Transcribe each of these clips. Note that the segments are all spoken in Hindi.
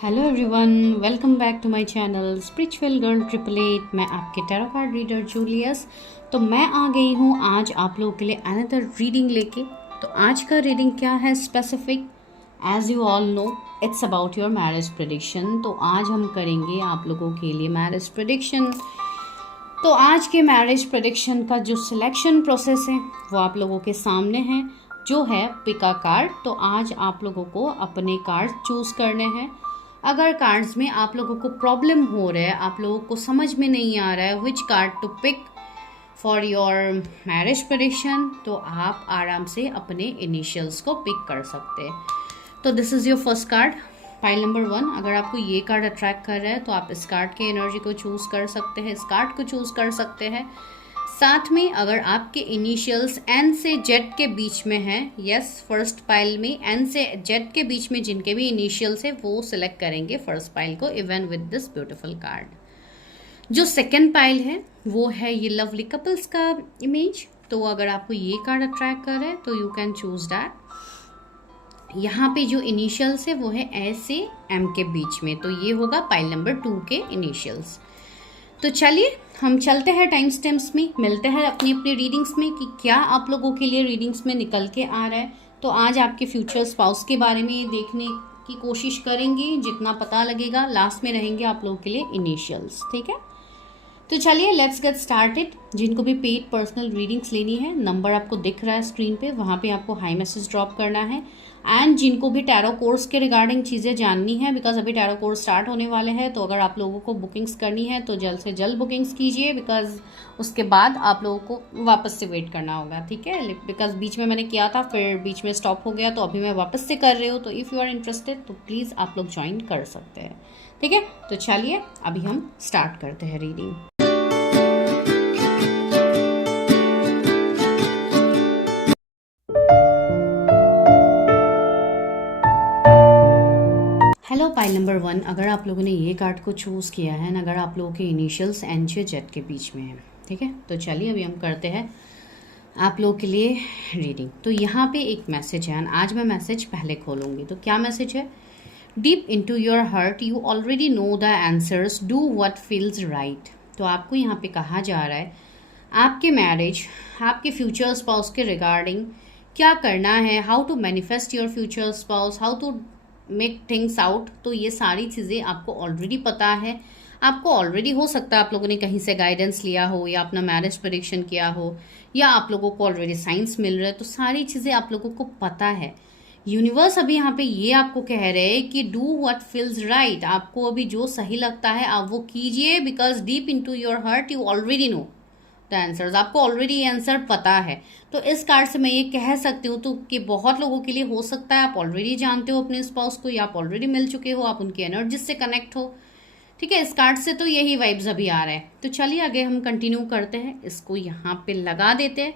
Hello everyone, welcome back to my channel spiritual girl 888। मैं आपके टैरो कार्ड रीडर जूलियस। तो मैं आ गई हूँ आज आप लोगों के लिए अनदर रीडिंग लेके। तो आज का रीडिंग क्या है specific, as you all know it's about your marriage prediction. तो आज हम करेंगे आप लोगों के लिए मैरिज प्रेडिक्शन। तो आज के मैरिज प्रेडिक्शन का जो सिलेक्शन प्रोसेस है वो आप लोगों के सामने है, जो है पिका कार्ड। तो आज आप लोगों को अपने कार्ड चूज करने हैं। अगर कार्ड्स में आप लोगों को प्रॉब्लम हो रहा है, आप लोगों को समझ में नहीं आ रहा है which card to pick for your marriage prediction, तो आप आराम से अपने इनिशियल्स को पिक कर सकते हैं। तो this is your first card, pile number 1। अगर आपको ये कार्ड अट्रैक्ट कर रहा है तो आप इस कार्ड के एनर्जी को चूज कर सकते हैं, इस कार्ड को चूज कर सकते हैं। साथ में अगर आपके इनिशियल्स एन से जेड के बीच में है, यस, फर्स्ट पाइल में एन से जेड के बीच में जिनके भी इनिशियल्स है वो सिलेक्ट करेंगे फर्स्ट पाइल को, even with this beautiful card. जो सेकेंड पाइल है वो है ये लवली कपल्स का इमेज। तो अगर आपको ये कार्ड अट्रैक्ट कर रहा है तो यू कैन चूज दैट। यहाँ पे जो इनिशियल्स है वो है ए से एम के बीच में, तो ये होगा पाइल नंबर 2 के इनिशियल्स। तो चलिए हम चलते हैं टाइम स्टैम्प्स में, मिलते हैं अपनी अपनी रीडिंग्स में कि क्या आप लोगों के लिए रीडिंग्स में निकल के आ रहा है। तो आज आपके फ्यूचर स्पाउस के बारे में देखने की कोशिश करेंगे, जितना पता लगेगा। लास्ट में रहेंगे आप लोगों के लिए इनिशियल्स, ठीक है। तो चलिए लेट्स गेट स्टार्टेड। जिनको भी पेड पर्सनल रीडिंग्स लेनी है, नंबर आपको दिख रहा है स्क्रीन पे, वहाँ पे आपको हाई मैसेज ड्रॉप करना है। एंड जिनको भी टैरो कोर्स के रिगार्डिंग चीज़ें जाननी है, बिकॉज अभी टैरो कोर्स स्टार्ट होने वाले हैं, तो अगर आप लोगों को बुकिंग्स करनी है तो जल्द से जल्द बुकिंग्स कीजिए, बिकॉज उसके बाद आप लोगों को वापस से वेट करना होगा, ठीक है। बिकॉज बीच में मैंने किया था, फिर बीच में स्टॉप हो गया, तो अभी मैं वापस से कर रही हूँ। तो इफ़ यू आर इंटरेस्टेड तो प्लीज़ आप लोग ज्वाइन कर सकते हैं, ठीक है। तो चलिए अभी हम स्टार्ट करते हैं रीडिंग। Hello pile number 1। अगर आप लोगों ने ये कार्ड को चूज़ किया है ना, अगर आप लोगों के इनिशियल्स एन से जेड के बीच में है, ठीक है। तो चलिए अभी हम करते हैं आप लोगों के लिए रीडिंग। तो यहाँ पे एक मैसेज है, आज मैं मैसेज पहले खोलूँगी। तो क्या मैसेज है? Deep into your heart you already know the answers, do what feels right. तो आपको यहाँ पे कहा जा रहा है आपके मैरिज, आपके फ्यूचर स्पाउस के रिगार्डिंग क्या करना है, how to manifest your future spouse, how to make things out. तो ये सारी चीज़ें आपको ऑलरेडी पता है। आपको ऑलरेडी हो सकता है आप लोगों ने कहीं से गाइडेंस लिया हो, या अपना मैरिज प्रेडिक्शन किया हो, या आप लोगों को ऑलरेडी साइंस मिल रहा है। तो सारी चीज़ें आप लोगों को पता है। यूनिवर्स अभी यहाँ पे ये आपको कह रहे हैं कि डू व्हाट फील्स राइट। आपको अभी जो सही लगता है आप वो कीजिए, because deep into your heart you already know the answers. आपको ऑलरेडी ये आंसर पता है। तो इस कार्ड से मैं ये कह सकती हूँ तो कि बहुत लोगों के लिए हो सकता है आप ऑलरेडी जानते हो अपने स्पाउस को, या आप ऑलरेडी मिल चुके हो, आप उनकी एनर्जी से कनेक्ट हो, ठीक है। इस कार्ड से तो यही वाइब्स अभी आ रहे हैं। तो चलिए आगे हम कंटिन्यू करते हैं, इसको यहाँ पे लगा देते हैं,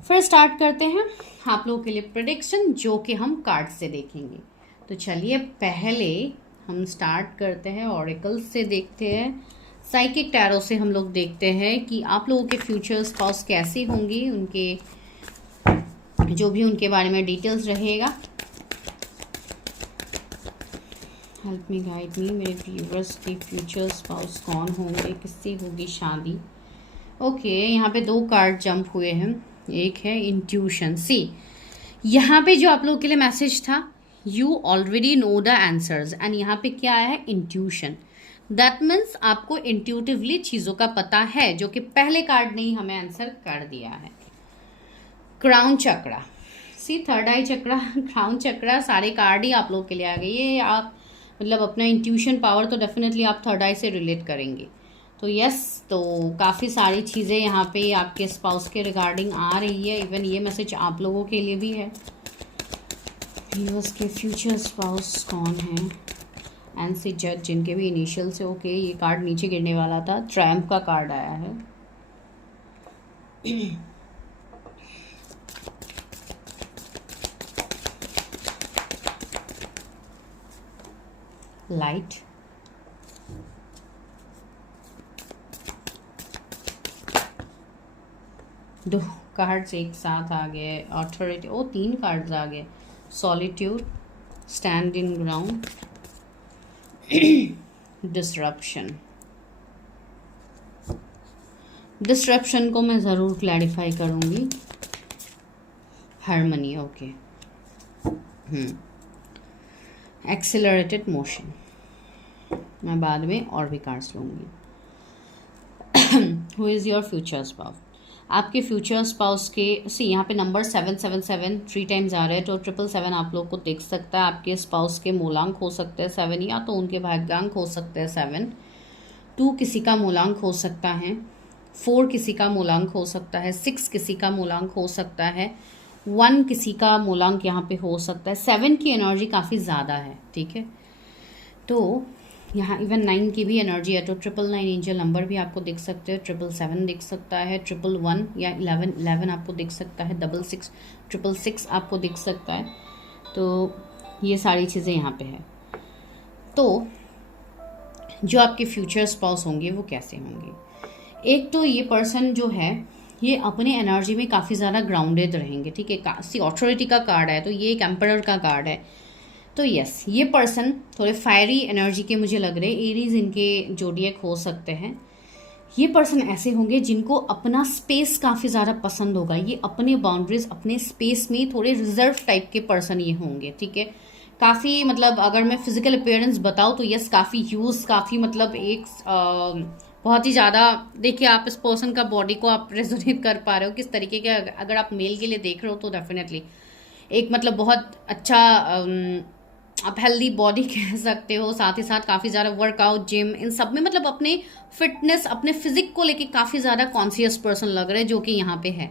फिर स्टार्ट करते हैं आप लोगों के लिए प्रेडिक्शन, जो कि हम कार्ड से देखेंगे। तो चलिए पहले हम स्टार्ट करते हैं ऑरेकल से, देखते हैं साइकिक टैरो से। हम लोग देखते हैं कि आप लोगों के फ्यूचर स्पाउस कैसे होंगी, उनके जो भी उनके बारे में डिटेल्स रहेगा। हेल्प मी गाइड मी, मेरे व्यूवर्स के फ्यूचर स्पाउस कौन होंगे, किससे होगी शादी। ओके, यहाँ पे 2 कार्ड जंप हुए हैं। एक है इंट्यूशन। सी, यहाँ पे जो आप लोगों के लिए मैसेज था, you already know the answers, and यहाँ पे क्या है, इंट्यूशन। दैट मीन्स आपको इंट्यूटिवली चीज़ों का पता है, जो कि पहले कार्ड ने ही हमें आंसर कर दिया है। क्राउन चक्रा, सी, थर्ड आई चक्रा, क्राउन चक्रा, सारे कार्ड ही आप लोगों के लिए आ गए। ये आप मतलब अपना इंट्यूशन पावर तो डेफिनेटली आप थर्ड आई से रिलेट करेंगे। तो यस, तो काफ़ी सारी चीज़ें यहाँ पे आपके स्पाउस के रिगार्डिंग आ रही है। इवन ये मैसेज आप लोगों के लिए भी है। व्यूअर्स के फ्यूचर स्पाउस कौन है, एन से जज जिनके भी इनिशियल से। ओके, ये कार्ड नीचे गिरने वाला था, ट्रैम्प का कार्ड आया है। लाइट, दो कार्ड्स एक साथ आ गए। ऑथोरिटी, ओ 3 कार्ड्स आ गए। Solitude, stand in ground, disruption, disruption को मैं ज़रूर क्लैरिफाई करूँगी। Harmony, okay. एक्सेलरेटेड मोशन, मैं बाद में और भी कार्ड्स लूँगी। Who is your future spouse, आपके फ्यूचर स्पाउस के यहाँ पे नंबर 777 3 टाइम्स आ रहे हैं, तो 777 आप लोग को देख सकता है। आपके स्पाउस के मूलांक हो सकते हैं 7, या तो उनके भाग्यांक हो सकते हैं 7, 2 किसी का मूलांक हो सकता है, 4 किसी का मूलांक हो सकता है, 6 किसी का मूलांक हो सकता है, 1 किसी का मूलांक यहाँ पे हो सकता है। 7 की एनर्जी काफ़ी ज़्यादा है, ठीक है। तो यहाँ इवन 9 की भी एनर्जी है, तो 999 एंजल नंबर भी आपको दिख सकते हो, 777 दिख सकता है, 111 या 11 आपको दिख सकता है, 66 666 आपको दिख सकता है। तो ये सारी चीज़ें यहाँ पे है। तो जो आपके फ्यूचर स्पाउस होंगे वो कैसे होंगे? एक तो ये पर्सन जो है ये अपने एनर्जी में काफ़ी ज़्यादा ग्राउंडेड रहेंगे, ठीक है। काफ़ी ऑथोरिटी का कार्ड है, तो ये एक एम्परर का कार्ड है। तो यस, ये पर्सन थोड़े फायरी एनर्जी के मुझे लग रहे, एरीज इनके जोडियक हो सकते हैं। ये पर्सन ऐसे होंगे जिनको अपना स्पेस काफ़ी ज़्यादा पसंद होगा। ये अपने बाउंड्रीज, अपने स्पेस में थोड़े रिजर्व टाइप के पर्सन ये होंगे, ठीक है। काफ़ी मतलब अगर मैं फिजिकल अपीयरेंस बताऊँ तो यस, काफ़ी ह्यूज, काफ़ी मतलब एक बहुत ही ज़्यादा, देखिए आप इस पर्सन का बॉडी को आप रेजोनेट कर पा रहे हो किस तरीके के। अगर आप मेल के लिए देख रहे हो तो डेफिनेटली एक मतलब बहुत अच्छा आप हेल्दी बॉडी कह सकते हो, साथ ही साथ काफ़ी ज़्यादा वर्कआउट, जिम, इन सब में मतलब अपने फिटनेस, अपने फिजिक को लेके काफ़ी ज़्यादा कॉन्शियस पर्सन लग रहे हैं, जो कि यहाँ पे है।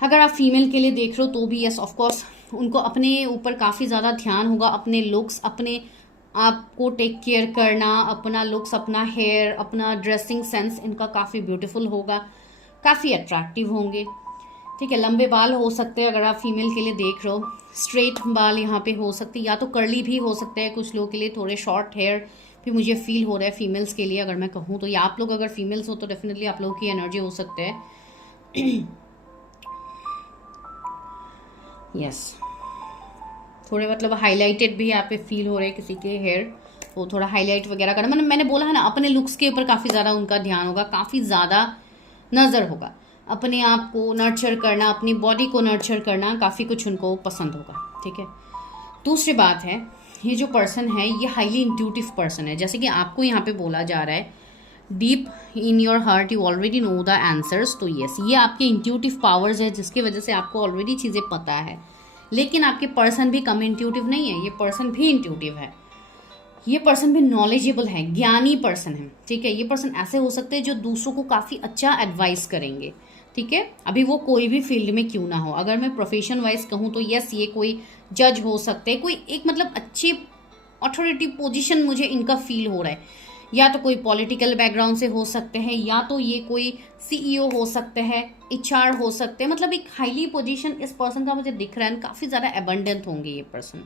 अगर आप फीमेल के लिए देख रहे हो तो भी यस, ऑफ कोर्स उनको अपने ऊपर काफ़ी ज़्यादा ध्यान होगा, अपने लुक्स, अपने आप को टेक केयर करना, अपना लुक्स, अपना हेयर, अपना ड्रेसिंग सेंस इनका काफ़ी ब्यूटीफुल होगा, काफ़ी अट्रैक्टिव होंगे, ठीक है। लंबे बाल हो सकते हैं अगर आप फीमेल के लिए देख रहे हो, स्ट्रेट बाल यहाँ पे हो सकते हैं, या तो कर्ली भी हो सकते हैं कुछ लोगों के लिए, थोड़े शॉर्ट हेयर भी मुझे फील हो रहा है फीमेल्स के लिए अगर मैं कहूँ तो। या आप लोग अगर फीमेल्स हो तो डेफिनेटली आप लोगों की एनर्जी हो सकते हैं। यस, थोड़े मतलब हाईलाइटेड भी यहाँ पे फील हो रहे हैं किसी के हेयर, वो थोड़ा हाईलाइट वगैरह करना, मैंने बोला है ना, अपने लुक्स के ऊपर काफ़ी ज़्यादा उनका ध्यान होगा, काफ़ी ज़्यादा नज़र होगा, अपने आप को नर्चर करना, अपनी बॉडी को नर्चर करना, काफ़ी कुछ उनको पसंद होगा, ठीक है। दूसरी बात है, ये जो पर्सन है ये हाईली इंट्यूटिव पर्सन है, जैसे कि आपको यहाँ पे बोला जा रहा है deep in your heart you already know the answers. तो यस, ये आपके इंट्यूटिव पावर्स है जिसकी वजह से आपको ऑलरेडी चीज़ें पता है। लेकिन आपके पर्सन भी कम इंट्यूटिव नहीं है, ये पर्सन भी इंट्यूटिव है, ये पर्सन भी नॉलेजेबल है, ज्ञानी पर्सन है, ठीक है। ये पर्सन ऐसे हो सकते हैं जो दूसरों को काफ़ी अच्छा एडवाइस करेंगे, ठीक है। अभी वो कोई भी फील्ड में क्यों ना हो, अगर मैं प्रोफेशन वाइज कहूँ तो यस, ये कोई जज हो सकते हैं, कोई एक मतलब अच्छी अथॉरिटी पोजीशन मुझे इनका फील हो रहा है, या तो कोई पॉलिटिकल बैकग्राउंड से हो सकते हैं, या तो ये कोई सीईओ हो सकते हैं, एचआर हो सकते हैं, मतलब एक हाईली पोजीशन इस पर्सन का मुझे दिख रहा है, काफ़ी ज़्यादा एबंडेंट होंगे ये पर्सन,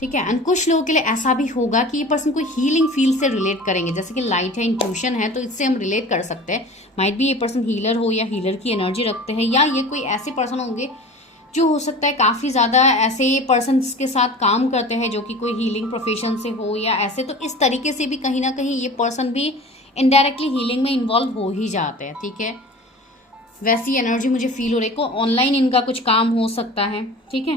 ठीक है। एंड कुछ लोगों के लिए ऐसा भी होगा कि ये पर्सन कोई हीलिंग फील्ड से रिलेट करेंगे, जैसे कि लाइट है, इंट्यूशन है, तो इससे हम रिलेट कर सकते हैं। माइट भी ये पर्सन हीलर हो या हीलर की एनर्जी रखते हैं, या ये कोई ऐसे पर्सन होंगे जो हो सकता है काफ़ी ज़्यादा ऐसे पर्सन के साथ काम करते हैं जो कि कोई हीलिंग प्रोफेशन से हो या ऐसे, तो इस तरीके से भी कहीं ना कहीं ये पर्सन भी इनडायरेक्टली हीलिंग में इन्वॉल्व हो ही जाते हैं, ठीक है। वैसी एनर्जी मुझे फील हो रही है, को ऑनलाइन इनका कुछ काम हो सकता है, ठीक है,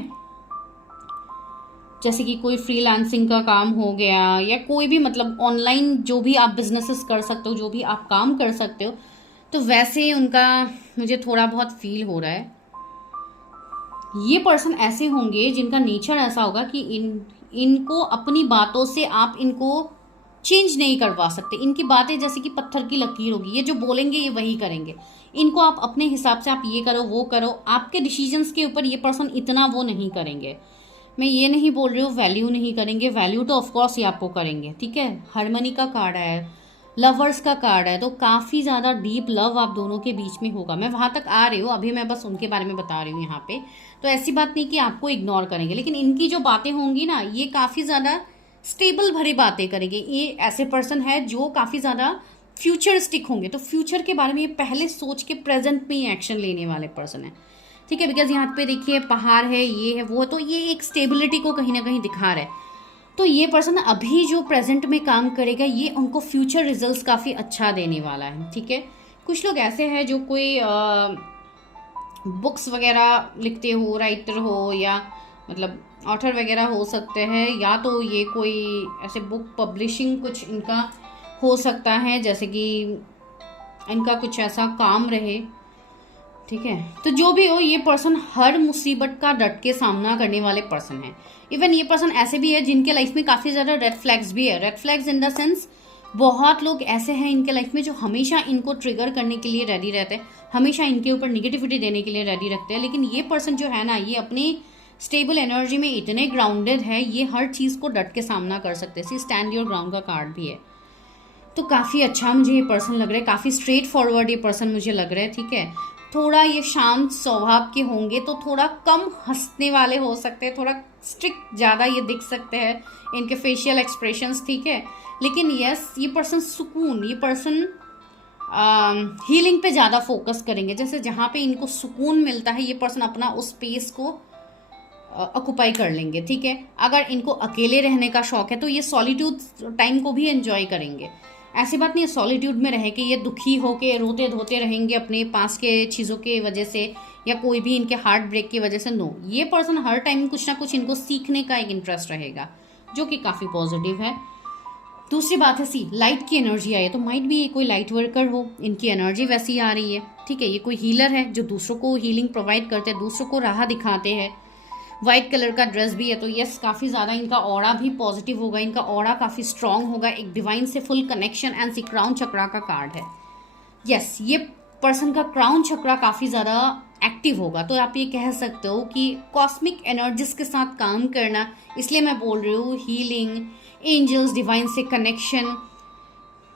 जैसे कि कोई फ्रीलांसिंग का काम हो गया, या कोई भी मतलब ऑनलाइन जो भी आप बिजनेसेस कर सकते हो, जो भी आप काम कर सकते हो, तो वैसे उनका मुझे थोड़ा बहुत फील हो रहा है। ये पर्सन ऐसे होंगे जिनका नेचर ऐसा होगा कि इनको अपनी बातों से आप इनको चेंज नहीं करवा सकते। इनकी बातें जैसे कि पत्थर की लकीर होगी, ये जो बोलेंगे ये वही करेंगे। इनको आप अपने हिसाब से आप ये करो वो करो, आपके डिसीजंस के ऊपर ये पर्सन इतना वो नहीं करेंगे। मैं ये नहीं बोल रही हूँ वैल्यू नहीं करेंगे, वैल्यू तो ऑफकोर्स ये आपको करेंगे, ठीक है। हार्मनी का कार्ड है, लवर्स का कार्ड है, तो काफ़ी ज़्यादा डीप लव आप दोनों के बीच में होगा। मैं वहाँ तक आ रही हूँ, अभी मैं बस उनके बारे में बता रही हूँ यहाँ पे। तो ऐसी बात नहीं कि आपको इग्नोर करेंगे, लेकिन इनकी जो बातें होंगी ना, ये काफ़ी ज़्यादा स्टेबल भरी बातें करेंगे। ये ऐसे पर्सन है जो काफ़ी ज़्यादा फ्यूचरिस्टिक होंगे, तो फ्यूचर के बारे में ये पहले सोच के प्रेजेंट में ही एक्शन लेने वाले पर्सन है, ठीक है। बिकॉज यहाँ पे देखिए पहाड़ है, ये है वो, तो ये एक स्टेबिलिटी को कहीं ना कहीं दिखा रहा है। तो ये पर्सन अभी जो प्रेजेंट में काम करेगा ये उनको फ्यूचर रिजल्ट्स काफ़ी अच्छा देने वाला है, ठीक है। कुछ लोग ऐसे हैं जो कोई बुक्स वगैरह लिखते हो, राइटर हो, या मतलब ऑथर वगैरह हो सकते हैं, या तो ये कोई ऐसे बुक पब्लिशिंग कुछ इनका हो सकता है, जैसे कि इनका कुछ ऐसा काम रहे, ठीक है। तो जो भी हो, ये पर्सन हर मुसीबत का डट के सामना करने वाले पर्सन है। इवन ये पर्सन ऐसे भी है जिनके लाइफ में काफ़ी ज़्यादा रेड फ्लैग्स भी है। Red flags in the sense बहुत लोग ऐसे हैं इनके लाइफ में जो हमेशा इनको ट्रिगर करने के लिए रेडी रहते हैं, हमेशा इनके ऊपर निगेटिविटी देने के लिए रेडी रखते हैं। लेकिन ये पर्सन जो है ना, ये अपनी स्टेबल एनर्जी में इतने ग्राउंडेड है, ये हर चीज़ को डट के सामना कर सकते हैं। सी स्टैंड योर ग्राउंड का कार्ड भी है, तो काफ़ी अच्छा मुझे ये पर्सन लग रहा है, काफ़ी स्ट्रेट फॉरवर्ड ये पर्सन मुझे लग रहा है, ठीक है। थोड़ा ये शांत स्वभाव के होंगे, तो थोड़ा कम हंसने वाले हो सकते हैं, थोड़ा स्ट्रिक्ट ज़्यादा ये दिख सकते हैं इनके फेशियल एक्सप्रेशंस, ठीक है। लेकिन यस, ये पर्सन सुकून, ये पर्सन हीलिंग पे ज़्यादा फोकस करेंगे। जैसे जहाँ पे इनको सुकून मिलता है, ये पर्सन अपना उस स्पेस को ऑक्यूपाई कर लेंगे, ठीक है। अगर इनको अकेले रहने का शौक है तो ये सॉलिट्यूड टाइम को भी एंजॉय करेंगे। ऐसी बात नहीं है सॉलिट्यूड में रह के ये दुखी होके रोते धोते रहेंगे अपने पास के चीज़ों के वजह से, या कोई भी इनके हार्ट ब्रेक की वजह से। नो, ये पर्सन हर टाइम कुछ ना कुछ इनको सीखने का एक इंटरेस्ट रहेगा, जो कि काफ़ी पॉजिटिव है। दूसरी बात है, सी लाइट की एनर्जी आई है, तो माइट भी ये कोई लाइट वर्कर हो, इनकी एनर्जी वैसी आ रही है, ठीक है। ये कोई हीलर है जो दूसरों को हीलिंग प्रोवाइड करते हैं, दूसरों को राह दिखाते हैं। वाइट कलर का ड्रेस भी है, तो यस, काफ़ी ज़्यादा इनका ऑरा भी पॉजिटिव होगा, इनका ऑरा काफ़ी स्ट्रांग होगा, एक डिवाइन से full connection. And see crown chakra का कार्ड है। यस, ये पर्सन का क्राउन चक्रा काफ़ी ज़्यादा एक्टिव होगा, तो आप ये कह सकते हो कि कॉस्मिक एनर्जीज के साथ काम करना, इसलिए मैं बोल रही हूँ हीलिंग, एंजल्स, डिवाइन से कनेक्शन,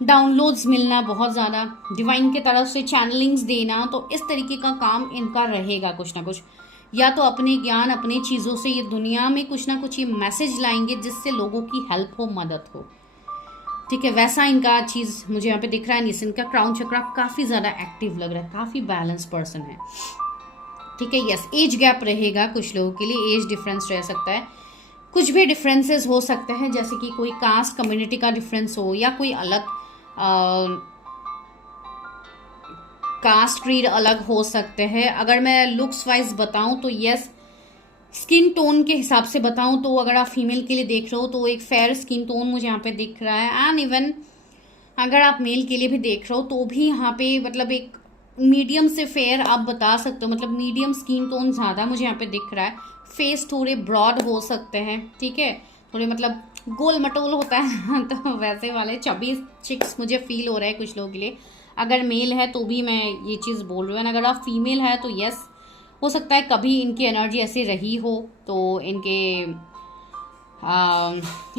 डाउनलोड्स मिलना, बहुत ज़्यादा डिवाइन की तरफ से चैनलिंग्स देना, तो इस तरीके का काम इनका रहेगा कुछ ना कुछ। या तो अपने ज्ञान, अपने चीज़ों से ये दुनिया में कुछ ना कुछ ये मैसेज लाएंगे जिससे लोगों की हेल्प हो, मदद हो, ठीक है। वैसा इनका चीज़ मुझे यहाँ पे दिख रहा है। निस इनका क्राउन चक्रा काफ़ी ज़्यादा एक्टिव लग रहा है, काफ़ी बैलेंस पर्सन है, ठीक है। यस, एज गैप रहेगा कुछ लोगों के लिए, एज डिफरेंस रह सकता है, कुछ भी डिफरेंसेस हो सकते हैं, जैसे कि कोई कास्ट कम्युनिटी का डिफरेंस हो, या कोई अलग कास्ट क्रीड अलग हो सकते हैं। अगर मैं लुक्स वाइज बताऊं तो यस, स्किन टोन के हिसाब से बताऊं तो अगर आप फीमेल के लिए देख रहे हो तो एक फेयर स्किन टोन मुझे यहाँ पे दिख रहा है। एंड इवन अगर आप मेल के लिए भी देख रहे हो तो भी यहाँ पे मतलब एक मीडियम से फेयर आप बता सकते हो, मतलब मीडियम स्किन टोन ज़्यादा मुझे यहाँ पे दिख रहा है। फेस थोड़े ब्रॉड हो सकते हैं, ठीक है, थोड़े मतलब गोल मटोल होता है तो वैसे वाले चबी चिक्स मुझे फील हो रहा है कुछ लोगों के लिए। अगर मेल है तो भी मैं ये चीज़ बोल रही हूँ, अगर आप फीमेल है तो यस, हो सकता है कभी इनकी एनर्जी ऐसे रही हो, तो इनके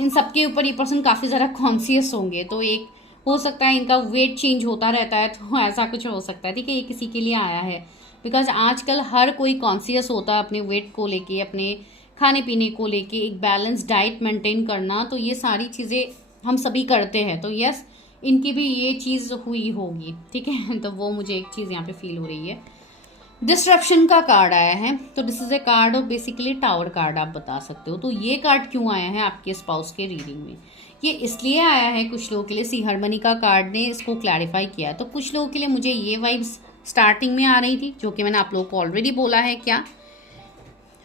इन सब के ऊपर ये पर्सन काफ़ी ज़्यादा कॉन्शियस होंगे, तो एक हो सकता है इनका वेट चेंज होता रहता है, तो ऐसा कुछ हो सकता है, ठीक है। ये किसी के लिए आया है, बिकॉज आजकल हर कोई कॉन्शियस होता है अपने वेट को लेके, अपने खाने पीने को लेके, एक बैलेंस डाइट मेंटेन करना, तो ये सारी चीज़ें हम सभी करते हैं, तो यस, इनकी भी ये चीज़ हुई होगी, ठीक है। तो वो मुझे एक चीज़ यहाँ पे फील हो रही है। डिस्ट्रप्शन का कार्ड आया है, तो this is a card of basically tower card आप बता सकते हो। तो ये कार्ड क्यों आया है आपके स्पाउस के रीडिंग में? ये इसलिए आया है कुछ लोगों के लिए, सी हार्मनी का कार्ड ने इसको क्लैरिफाई किया। तो कुछ लोगों के लिए मुझे ये वाइब्स स्टार्टिंग में आ रही थी, जो कि मैंने आप लोगों को ऑलरेडी बोला है, क्या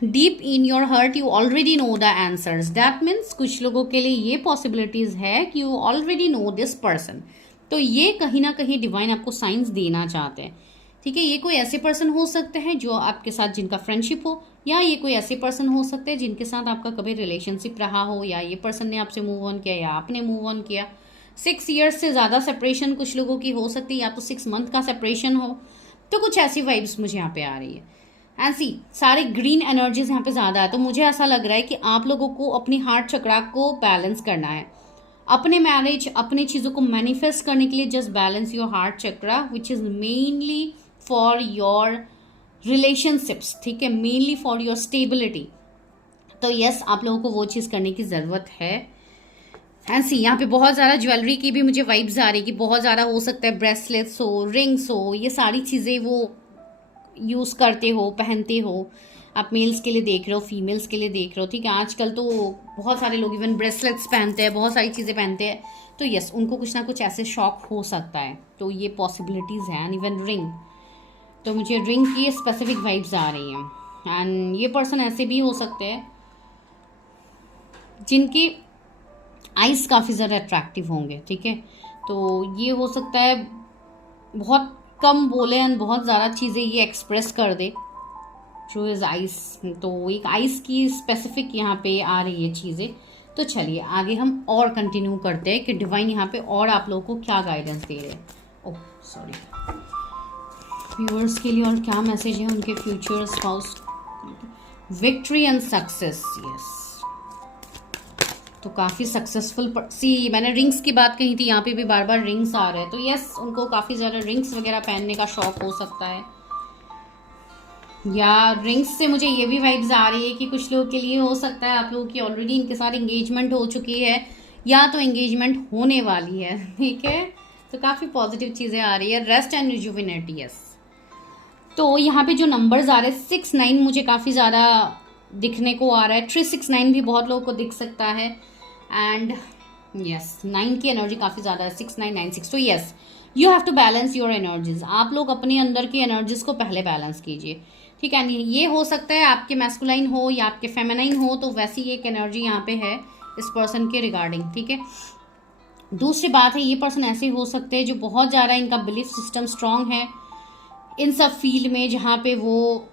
deep in your heart you already know the answers. That means कुछ लोगों के लिए ये पॉसिबिलिटीज है कि you already know this person, तो ये कहीं ना कहीं डिवाइन आपको साइंस देना चाहते हैं, ठीक है। ये कोई ऐसे पर्सन हो सकते हैं जो आपके साथ जिनका फ्रेंडशिप हो, या ये कोई ऐसे पर्सन हो सकते हैं जिनके साथ आपका कभी रिलेशनशिप रहा हो, या ये पर्सन ने आपसे मूव ऑन किया या आपने मूव ऑन किया। 6 ईयर्स से ज़्यादा सेपरेशन कुछ लोगों की हो सकती है, या तो 6 मंथ का सेपरेशन हो, तो कुछ ऐसी वाइब्स मुझे यहाँ पे आ रही है। एंड सी सारे ग्रीन एनर्जीज यहाँ पे ज़्यादा है, तो मुझे ऐसा लग रहा है कि आप लोगों को अपनी हार्ट चक्रा को बैलेंस करना है, अपने मैरिज, अपनी चीज़ों को मैनिफेस्ट करने के लिए just balance your heart chakra, which is mainly for your relationships, ठीक है, मेनली फॉर योर स्टेबिलिटी। तो यस, आप लोगों को वो चीज़ करने की ज़रूरत है। एंड सी यहाँ पे बहुत ज़्यादा ज्वेलरी की भी मुझे वाइब्स आ रही कि बहुत ज़्यादा हो सकता है ब्रेसलेट्स हो, रिंग्स हो, ये सारी चीज़ें वो यूज़ करते हो, पहनते हो। आप मेल्स के लिए देख रहे हो, फीमेल्स के लिए देख रहे हो, ठीक है। आजकल तो बहुत सारे लोग इवन ब्रेसलेट्स पहनते हैं, बहुत सारी चीज़ें पहनते हैं, तो यस उनको कुछ ना कुछ ऐसे शौक हो सकता है, तो ये पॉसिबिलिटीज़ हैं। एंड इवन रिंग, तो मुझे रिंग की स्पेसिफिक वाइब्स आ रही हैं। एंड ये पर्सन ऐसे भी हो सकते हैं जिनकी आइज़ काफ़ी ज़्यादा अट्रैक्टिव होंगे, ठीक है। तो ये हो सकता है बहुत कम बोले एंड बहुत ज़्यादा चीज़ें ये एक्सप्रेस कर दे थ्रू हिज आइस। तो एक आइस की स्पेसिफिक यहाँ पे आ रही है चीज़ें। तो चलिए आगे हम और कंटिन्यू करते हैं कि डिवाइन यहाँ पे और आप लोगों को क्या गाइडेंस दे रहे हैं। ओह सॉरी, व्यूअर्स के लिए और क्या मैसेज है उनके future spouse. Victory and success, yes. तो काफ़ी सक्सेसफुल सी, मैंने रिंग्स की बात कही थी, यहाँ पे भी बार बार रिंग्स आ रहे हैं, तो यस उनको काफ़ी ज़्यादा रिंग्स वगैरह पहनने का शौक हो सकता है। या रिंग्स से मुझे ये भी वाइब्स आ रही है कि कुछ लोगों के लिए हो सकता है आप लोगों की ऑलरेडी इनके साथ एंगेजमेंट हो चुकी है या तो एंगेजमेंट होने वाली है, ठीक है। तो काफ़ी पॉजिटिव चीज़ें आ रही है। Rest and rejuvenate, yes. तो यहाँ पे जो नंबर्स आ रहे हैं 6-9 मुझे काफ़ी ज़्यादा दिखने को आ रहा है। 3-6-9 भी बहुत लोगों को दिख सकता है। एंड यस 9 की एनर्जी काफ़ी ज़्यादा है, 6-9-9-6। तो yes you have to balance your energies. आप लोग अपने अंदर की एनर्जीज को पहले बैलेंस कीजिए, ठीक है। ये हो सकता है आपके मैस्कुलाइन हो या आपके फेमिनाइन हो, तो वैसी एक एनर्जी यहाँ पे है इस पर्सन के रिगार्डिंग, ठीक है। दूसरी बात है, ये पर्सन ऐसे हो सकते हैं जो बहुत ज़्यादा इनका बिलीफ सिस्टम स्ट्रांग है इन सब फील्ड में, जहाँ पे वो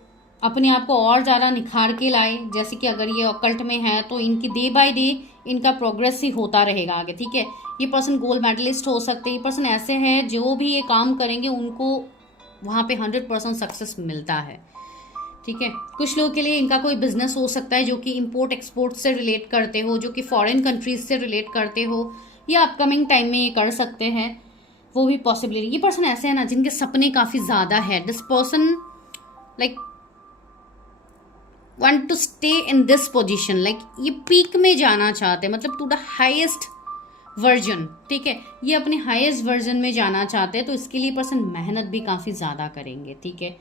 अपने आप को और ज़्यादा निखार के लाए। जैसे कि अगर ये ऑकल्ट में है तो इनकी डे बाय डे इनका प्रोग्रेस ही होता रहेगा आगे, ठीक है। ये पर्सन गोल्ड मेडलिस्ट हो सकते हैं। ये पर्सन ऐसे हैं जो भी ये काम करेंगे उनको वहाँ पे 100% सक्सेस मिलता है, ठीक है। कुछ लोगों के लिए इनका कोई बिजनेस हो सकता है जो कि इंपोर्ट एक्सपोर्ट से रिलेट करते हो, जो कि फॉरेन कंट्रीज से रिलेट करते हो, या अपकमिंग टाइम में ये कर सकते हैं, वो भी पॉसिबिलिटी। ये पर्सन ऐसे है ना जिनके सपने काफ़ी ज़्यादा है। This person like want to stay in this position, like ये पीक में जाना चाहते हैं, मतलब टू द हाईएस्ट वर्जन, ठीक है। ये अपने हाईएस्ट वर्जन में जाना चाहते हैं, तो इसके लिए पर्सन मेहनत भी काफ़ी ज़्यादा करेंगे, ठीक है।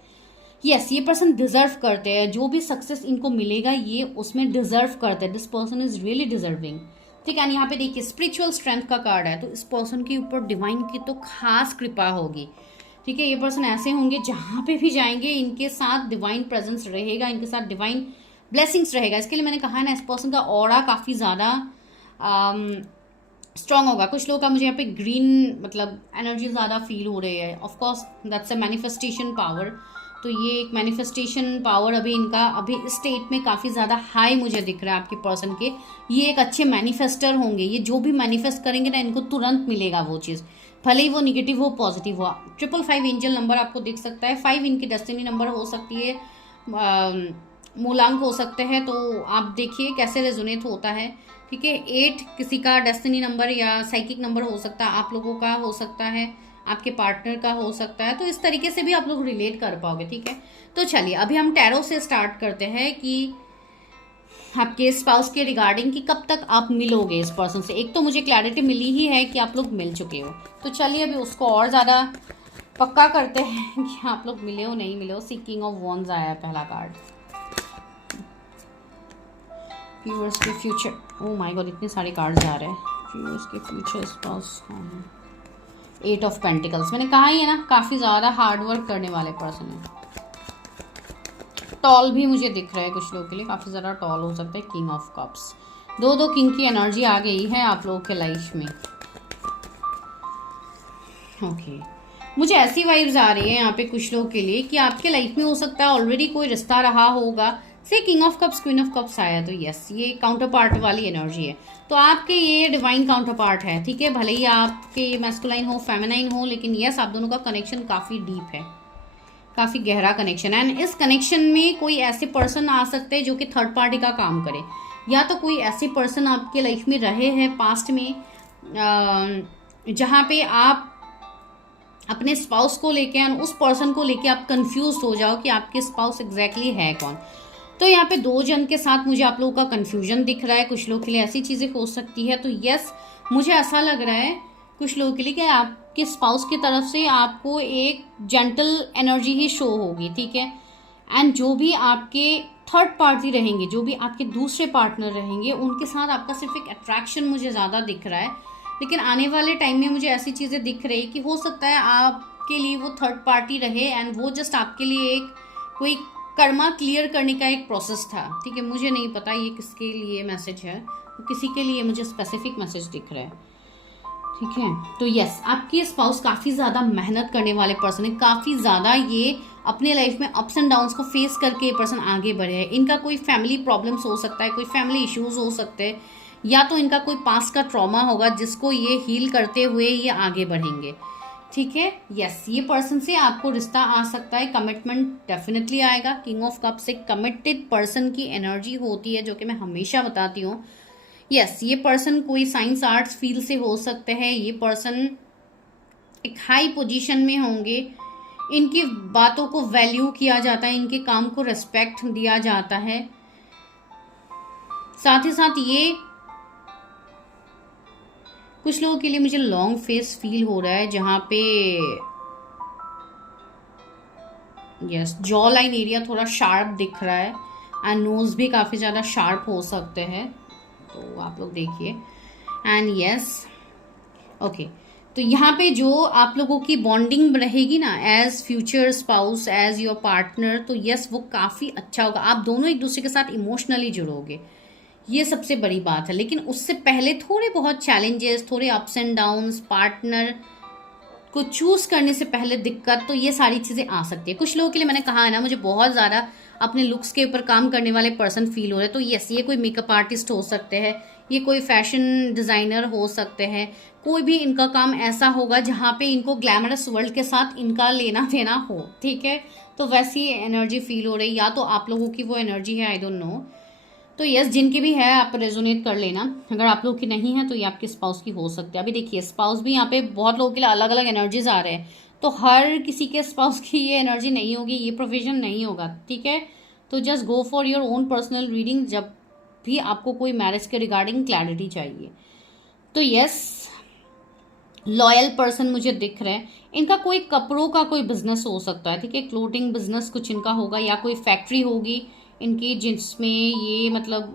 यस ये पर्सन डिजर्व करते हैं, जो भी सक्सेस इनको मिलेगा ये उसमें डिजर्व करते हैं। This person is really deserving, ठीक है। यहाँ पे देखिए स्पिरिचुअल स्ट्रेंथ का कार्ड है, तो इस पर्सन के ऊपर डिवाइन की तो खास कृपा होगी, ठीक है। ये पर्सन ऐसे होंगे जहाँ पे भी जाएंगे इनके साथ डिवाइन प्रेजेंस रहेगा, इनके साथ डिवाइन ब्लेसिंग्स रहेगा। इसके लिए मैंने कहा है ना, इस पर्सन का ऑरा काफ़ी ज़्यादा स्ट्रांग होगा। कुछ लोगों का मुझे यहाँ पे ग्रीन मतलब एनर्जी ज़्यादा फील हो रही है। Of course that's a manifestation power. तो ये एक मैनिफेस्टेशन पावर अभी इनका अभी स्टेट में काफ़ी ज़्यादा हाई मुझे दिख रहा है आपके पर्सन के। ये एक अच्छे मैनिफेस्टर होंगे। ये जो भी मैनिफेस्ट करेंगे ना इनको तुरंत मिलेगा वो चीज़, भले ही वो निगेटिव हो पॉजिटिव हो। 555 एंजल नंबर आपको दिख सकता है। 5 इनकी डेस्टिनी नंबर हो सकती है, मूलांक हो सकते हैं, तो आप देखिए कैसे रेजोनेट होता है, ठीक है। 8 किसी का डेस्टिनी नंबर या साइकिक नंबर हो सकता है, आप लोगों का हो सकता है, आपके पार्टनर का हो सकता है। तो इस तरीके से भी आप लोग रिलेट कर पाओगे, ठीक है। तो चलिए अभी हम टैरो से स्टार्ट करते हैं कि आपके स्पाउस के रिगार्डिंग कि कब तक आप मिलोगे इस पर्सन से। एक तो मुझे क्लैरिटी मिली ही है कि आप लोग मिल चुके हो, तो चलिए अभी उसको और ज़्यादा पक्का करते हैं कि आप लोग मिले हो नहीं मिले हो। किंग ऑफ वॉन्ड्स आया है पहला कार्ड। व्यूअर्स के फ्यूचर, ओह माय गॉड इतने सारे कार्ड्स आ रहे हैं। व्यूअर्स के फ्यूचर स्पाउस, 8 ऑफ पेंटिकल्स। मैंने कहा ही है ना काफ़ी ज़्यादा हार्ड वर्क करने वाले पर्सन है। टॉल भी मुझे दिख रहा है कुछ लोगों के लिए, काफ़ी ज़्यादा टॉल हो सकता है। किंग ऑफ कप्स, दो किंग की एनर्जी आ गई है आप लोगों के लाइफ में। ओके मुझे ऐसी वाइब्स आ रही है यहाँ पे कुछ लोगों के लिए कि आपके लाइफ में हो सकता है ऑलरेडी कोई रिश्ता रहा होगा। से king of cups queen of cups आया, तो यस ये काउंटर पार्ट वाली एनर्जी है। तो आपके ये डिवाइन काउंटर पार्ट है, ठीक है। भले ही आपके मैस्कुलाइन हो फेमिनाइन हो, लेकिन यस आप दोनों का कनेक्शन काफ़ी डीप है, काफ़ी गहरा कनेक्शन है। एंड इस कनेक्शन में कोई ऐसे पर्सन आ सकते हैं जो कि थर्ड पार्टी का काम करे, या तो कोई ऐसे पर्सन आपके लाइफ में रहे हैं पास्ट में जहाँ पे आप अपने स्पाउस को लेके एंड उस पर्सन को लेके आप कंफ्यूज हो जाओ कि आपके स्पाउस एग्जैक्टली है कौन। तो यहाँ पे 2 जन के साथ मुझे आप लोगों का कंफ्यूजन दिख रहा है। कुछ लोग के लिए ऐसी चीज़ें हो सकती है। तो यस मुझे ऐसा लग रहा है कुछ लोगों के लिए कि आपके स्पाउस की तरफ से आपको एक जेंटल एनर्जी ही शो होगी, ठीक है। एंड जो भी आपके थर्ड पार्टी रहेंगे, जो भी आपके दूसरे पार्टनर रहेंगे, उनके साथ आपका सिर्फ एक अट्रैक्शन मुझे ज़्यादा दिख रहा है। लेकिन आने वाले टाइम में मुझे ऐसी चीज़ें दिख रही कि हो सकता है आपके लिए वो थर्ड पार्टी रहे एंड वो जस्ट आपके लिए एक कोई कर्मा क्लियर करने का एक प्रोसेस था, ठीक है। मुझे नहीं पता ये किसके लिए मैसेज है, तो किसी के लिए मुझे स्पेसिफिक मैसेज दिख रहा है, ठीक है। तो यस, आपकी स्पाउस काफ़ी ज़्यादा मेहनत करने वाले पर्सन है, काफ़ी ज़्यादा ये अपने लाइफ में अप्स एंड डाउन्स को फेस करके ये पर्सन आगे बढ़े है। इनका कोई फैमिली प्रॉब्लम्स हो सकता है, कोई फैमिली इश्यूज हो सकते हैं, या तो इनका कोई पास्ट का ट्रॉमा होगा जिसको ये हील करते हुए ये आगे बढ़ेंगे, ठीक है। यस, ये पर्सन से आपको रिश्ता आ सकता है, कमिटमेंट डेफिनेटली आएगा। किंग ऑफ कप्स एक कमिटेड पर्सन की एनर्जी होती है, जो कि मैं हमेशा बताती हूँ। यस, ये पर्सन कोई साइंस आर्ट्स फील्ड से हो सकते हैं, ये पर्सन एक हाई पोजीशन में होंगे, इनकी बातों को वैल्यू किया जाता है, इनके काम को रिस्पेक्ट दिया जाता है। साथ ही साथ ये कुछ लोगों के लिए मुझे लॉन्ग फेस फील हो रहा है, जहां पे यस जॉ लाइन एरिया थोड़ा शार्प दिख रहा है एंड नोज भी काफ़ी ज़्यादा शार्प हो सकते हैं, तो आप लोग देखिए। एंड यस ओके, तो यहाँ पे जो आप लोगों की बॉन्डिंग रहेगी ना as future spouse, as your partner, तो यस वो काफ़ी अच्छा होगा। आप दोनों एक दूसरे के साथ इमोशनली जुड़ोगे, ये सबसे बड़ी बात है। लेकिन उससे पहले थोड़े बहुत चैलेंजेस, थोड़े अप्स एंड डाउन्स, पार्टनर को चूज करने से पहले दिक्कत, तो ये सारी चीज़ें आ सकती है। कुछ लोगों के लिए मैंने कहा है ना, मुझे बहुत ज़्यादा अपने लुक्स के ऊपर काम करने वाले पर्सन फील हो रहे हैं, तो यस ये कोई मेकअप आर्टिस्ट हो सकते हैं, ये कोई फैशन डिज़ाइनर हो सकते हैं, कोई भी इनका काम ऐसा होगा जहाँ पे इनको ग्लैमरस वर्ल्ड के साथ इनका लेना देना हो, ठीक है। तो वैसी एनर्जी फील हो रही, या तो आप लोगों की वो एनर्जी है, आई डोंट नो। तो यस, जिनकी भी है आप रेजोनेट कर लेना। अगर आप लोग की नहीं है तो ये आपके स्पाउस की हो सकती है। अभी देखिए स्पाउस भी यहाँ पे बहुत लोगों के लिए अलग अलग एनर्जीज आ रहे हैं, तो हर किसी के स्पाउस की ये एनर्जी नहीं होगी, ये प्रोविजन नहीं होगा, ठीक है। तो just go for your own personal reading जब भी आपको कोई मैरिज के रिगार्डिंग क्लैरिटी चाहिए। तो यस, लॉयल पर्सन मुझे दिख रहे हैं, इनका कोई कपड़ों का कोई बिजनेस हो सकता है, ठीक है। क्लोथिंग बिजनेस कुछ इनका होगा, या कोई फैक्ट्री होगी इनकी जिसमें ये मतलब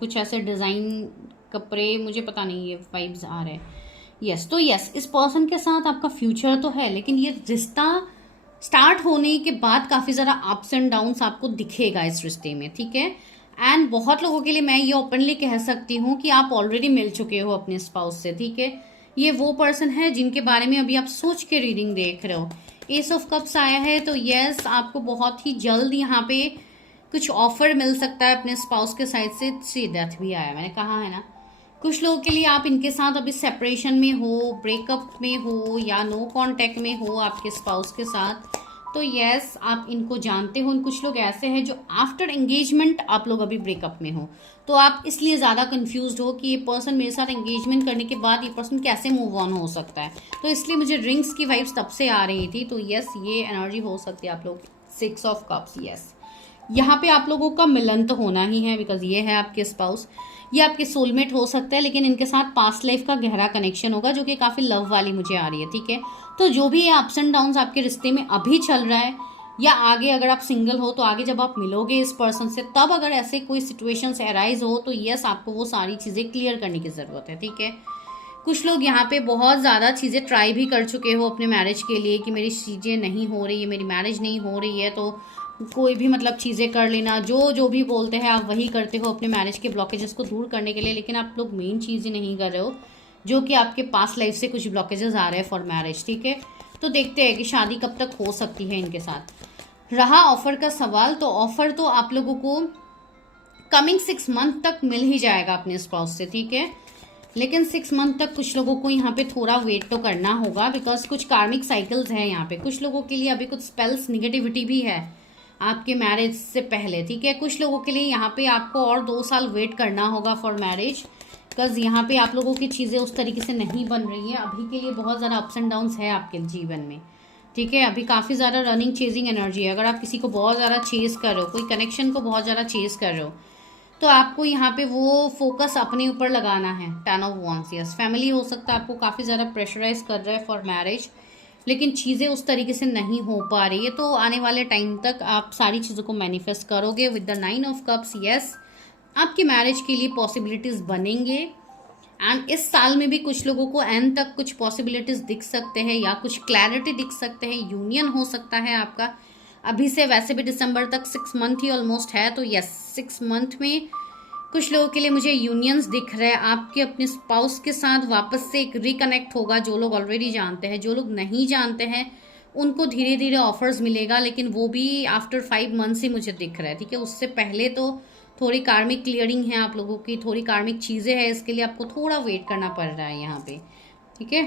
कुछ ऐसे डिज़ाइन कपड़े, मुझे पता नहीं, ये वाइब्स आ रहे हैं। यस, तो यस इस पर्सन के साथ आपका फ्यूचर तो है, लेकिन ये रिश्ता स्टार्ट होने के बाद काफ़ी ज़्यादा अप्स एंड डाउन्स आपको दिखेगा इस रिश्ते में, ठीक है। एंड बहुत लोगों के लिए मैं ये ओपनली कह सकती हूँ कि आप ऑलरेडी मिल चुके हो अपने स्पाउस से, ठीक है। ये वो पर्सन है जिनके बारे में अभी आप सोच के रीडिंग देख रहे हो। एस ऑफ कप्स आया है, तो यस आपको बहुत ही जल्द यहाँ पे कुछ ऑफर मिल सकता है अपने स्पाउस के साइड से। सी डेथ भी आया, मैंने कहा है ना। कुछ लोगों के लिए आप इनके साथ अभी सेपरेशन में हो, ब्रेकअप में हो, या नो कांटेक्ट में हो आपके स्पाउस के साथ, तो यस आप इनको जानते हो। कुछ लोग ऐसे हैं जो आफ्टर एंगेजमेंट आप लोग अभी ब्रेकअप में हो, तो आप इसलिए ज़्यादा कंफ्यूज हो कि ये पर्सन मेरे साथ एंगेजमेंट करने के बाद ये पर्सन कैसे मूव ऑन हो सकता है, तो इसलिए मुझे रिंग्स की वाइब्स तब से आ रही थी। तो यस ये एनर्जी हो सकती है आप लोग। 6 ऑफ कप्स, यस यहाँ पे आप लोगों का मिलन तो होना ही है, बिकॉज ये है आपके स्पाउस, ये आपके सोलमेट हो सकता है, लेकिन इनके साथ पास्ट लाइफ का गहरा कनेक्शन होगा जो कि काफ़ी लव वाली मुझे आ रही है, ठीक है। तो जो भी ये अप्स एंड डाउन्स आपके रिश्ते में अभी चल रहा है, या आगे अगर आप सिंगल हो तो आगे जब आप मिलोगे इस पर्सन से, तब अगर ऐसे कोई सिचुएशंस अराइज हो, तो यस आपको वो सारी चीज़ें क्लियर करने की ज़रूरत है, ठीक है। कुछ लोग यहाँ पे बहुत ज़्यादा चीज़ें ट्राई भी कर चुके हो अपने मैरिज के लिए कि मेरी चीज़ें नहीं हो रही है, मेरी मैरिज नहीं हो रही है, तो कोई भी मतलब चीज़ें कर लेना, जो भी बोलते हैं आप वही करते हो अपने मैरिज के ब्लॉकेजेस को दूर करने के लिए, लेकिन आप लोग मेन चीज़ ही नहीं कर रहे हो, जो कि आपके पास्ट लाइफ से कुछ ब्लॉकेजेस आ रहे हैं फॉर मैरिज, ठीक है। तो देखते हैं कि शादी कब तक हो सकती है इनके साथ। रहा ऑफर का सवाल, तो ऑफर तो आप लोगों को कमिंग 6 मंथ तक मिल ही जाएगा अपने स्पाउस से, ठीक है। लेकिन 6 मंथ तक कुछ लोगों को यहाँ पे थोड़ा वेट तो करना होगा, बिकॉज कुछ कार्मिक साइकिल्स हैं यहाँ पे। कुछ लोगों के लिए अभी कुछ स्पेल्स निगेटिविटी भी है आपके मैरिज से पहले, ठीक है। कुछ लोगों के लिए यहाँ पे आपको और 2 साल वेट करना होगा फॉर मैरिज, बिकॉज यहाँ पे आप लोगों की चीज़ें उस तरीके से नहीं बन रही हैं अभी के लिए। बहुत ज़्यादा अप्स एंड डाउन्स है आपके जीवन में, ठीक है। अभी काफ़ी ज़्यादा रनिंग चेजिंग एनर्जी है। अगर आप किसी को बहुत ज़्यादा चेज कर रहे हो, कोई कनेक्शन को बहुत ज़्यादा चेज कर रहे हो, तो आपको यहाँ पे वो फोकस अपने ऊपर लगाना है। 10 ऑफ वांड्स, यस फैमिली हो सकता है आपको काफ़ी ज़्यादा प्रेशराइज कर रहा है फॉर मैरिज, लेकिन चीज़ें उस तरीके से नहीं हो पा रही है। तो आने वाले टाइम तक आप सारी चीज़ों को मैनिफेस्ट करोगे with the 9 of cups. Yes, आपकी मैरिज के लिए पॉसिबिलिटीज़ बनेंगे। एंड इस साल में भी कुछ लोगों को एंड तक कुछ पॉसिबिलिटीज़ दिख सकते हैं या कुछ क्लैरिटी दिख सकते हैं, यूनियन हो सकता है आपका। अभी से वैसे भी दिसंबर तक 6 मंथ ही ऑलमोस्ट है, तो यस 6 मंथ में कुछ लोगों के लिए मुझे यूनियंस दिख रहे हैं। आपके अपने स्पाउस के साथ वापस से एक रिकनेक्ट होगा, जो लोग ऑलरेडी जानते हैं। जो लोग नहीं जानते हैं उनको धीरे धीरे ऑफर्स मिलेगा, लेकिन वो भी आफ्टर 5 मंथ्स ही मुझे दिख रहा है, ठीक है। उससे पहले तो थोड़ी कार्मिक क्लियरिंग है आप लोगों की, थोड़ी कार्मिक चीज़ें हैं, इसके लिए आपको थोड़ा वेट करना पड़ रहा है यहाँ पे, ठीक है।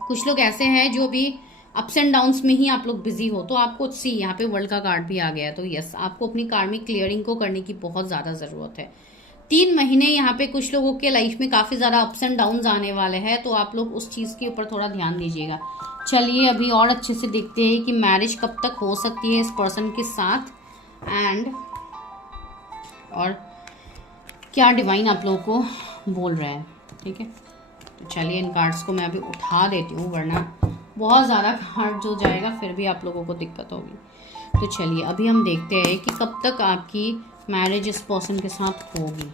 कुछ लोग ऐसे हैं जो भी अप्स एंड डाउन्स में ही आप लोग बिजी हो, तो आपको सी यहाँ पे वर्ल्ड का कार्ड भी आ गया है। तो यस, आपको अपनी कार्मिक क्लियरिंग को करने की बहुत ज़्यादा ज़रूरत है। 3 महीने यहाँ पे कुछ लोगों के लाइफ में काफ़ी ज़्यादा अप्स एंड डाउन्स आने वाले हैं, तो आप लोग उस चीज़ के ऊपर थोड़ा ध्यान दीजिएगा। चलिए अभी और अच्छे से देखते हैं कि मैरिज कब तक हो सकती है इस पर्सन के साथ, एंड और क्या डिवाइन आप लोगों को बोल रहा है, ठीक है। तो चलिए इन कार्ड्स को मैं अभी उठा देती हूँ, वरना बहुत ज़्यादा कार्ड जो जाएगा फिर भी आप लोगों को दिक्कत होगी। तो चलिए अभी हम देखते हैं कि कब तक आपकी मैरिज इस पर्सन के साथ होगी।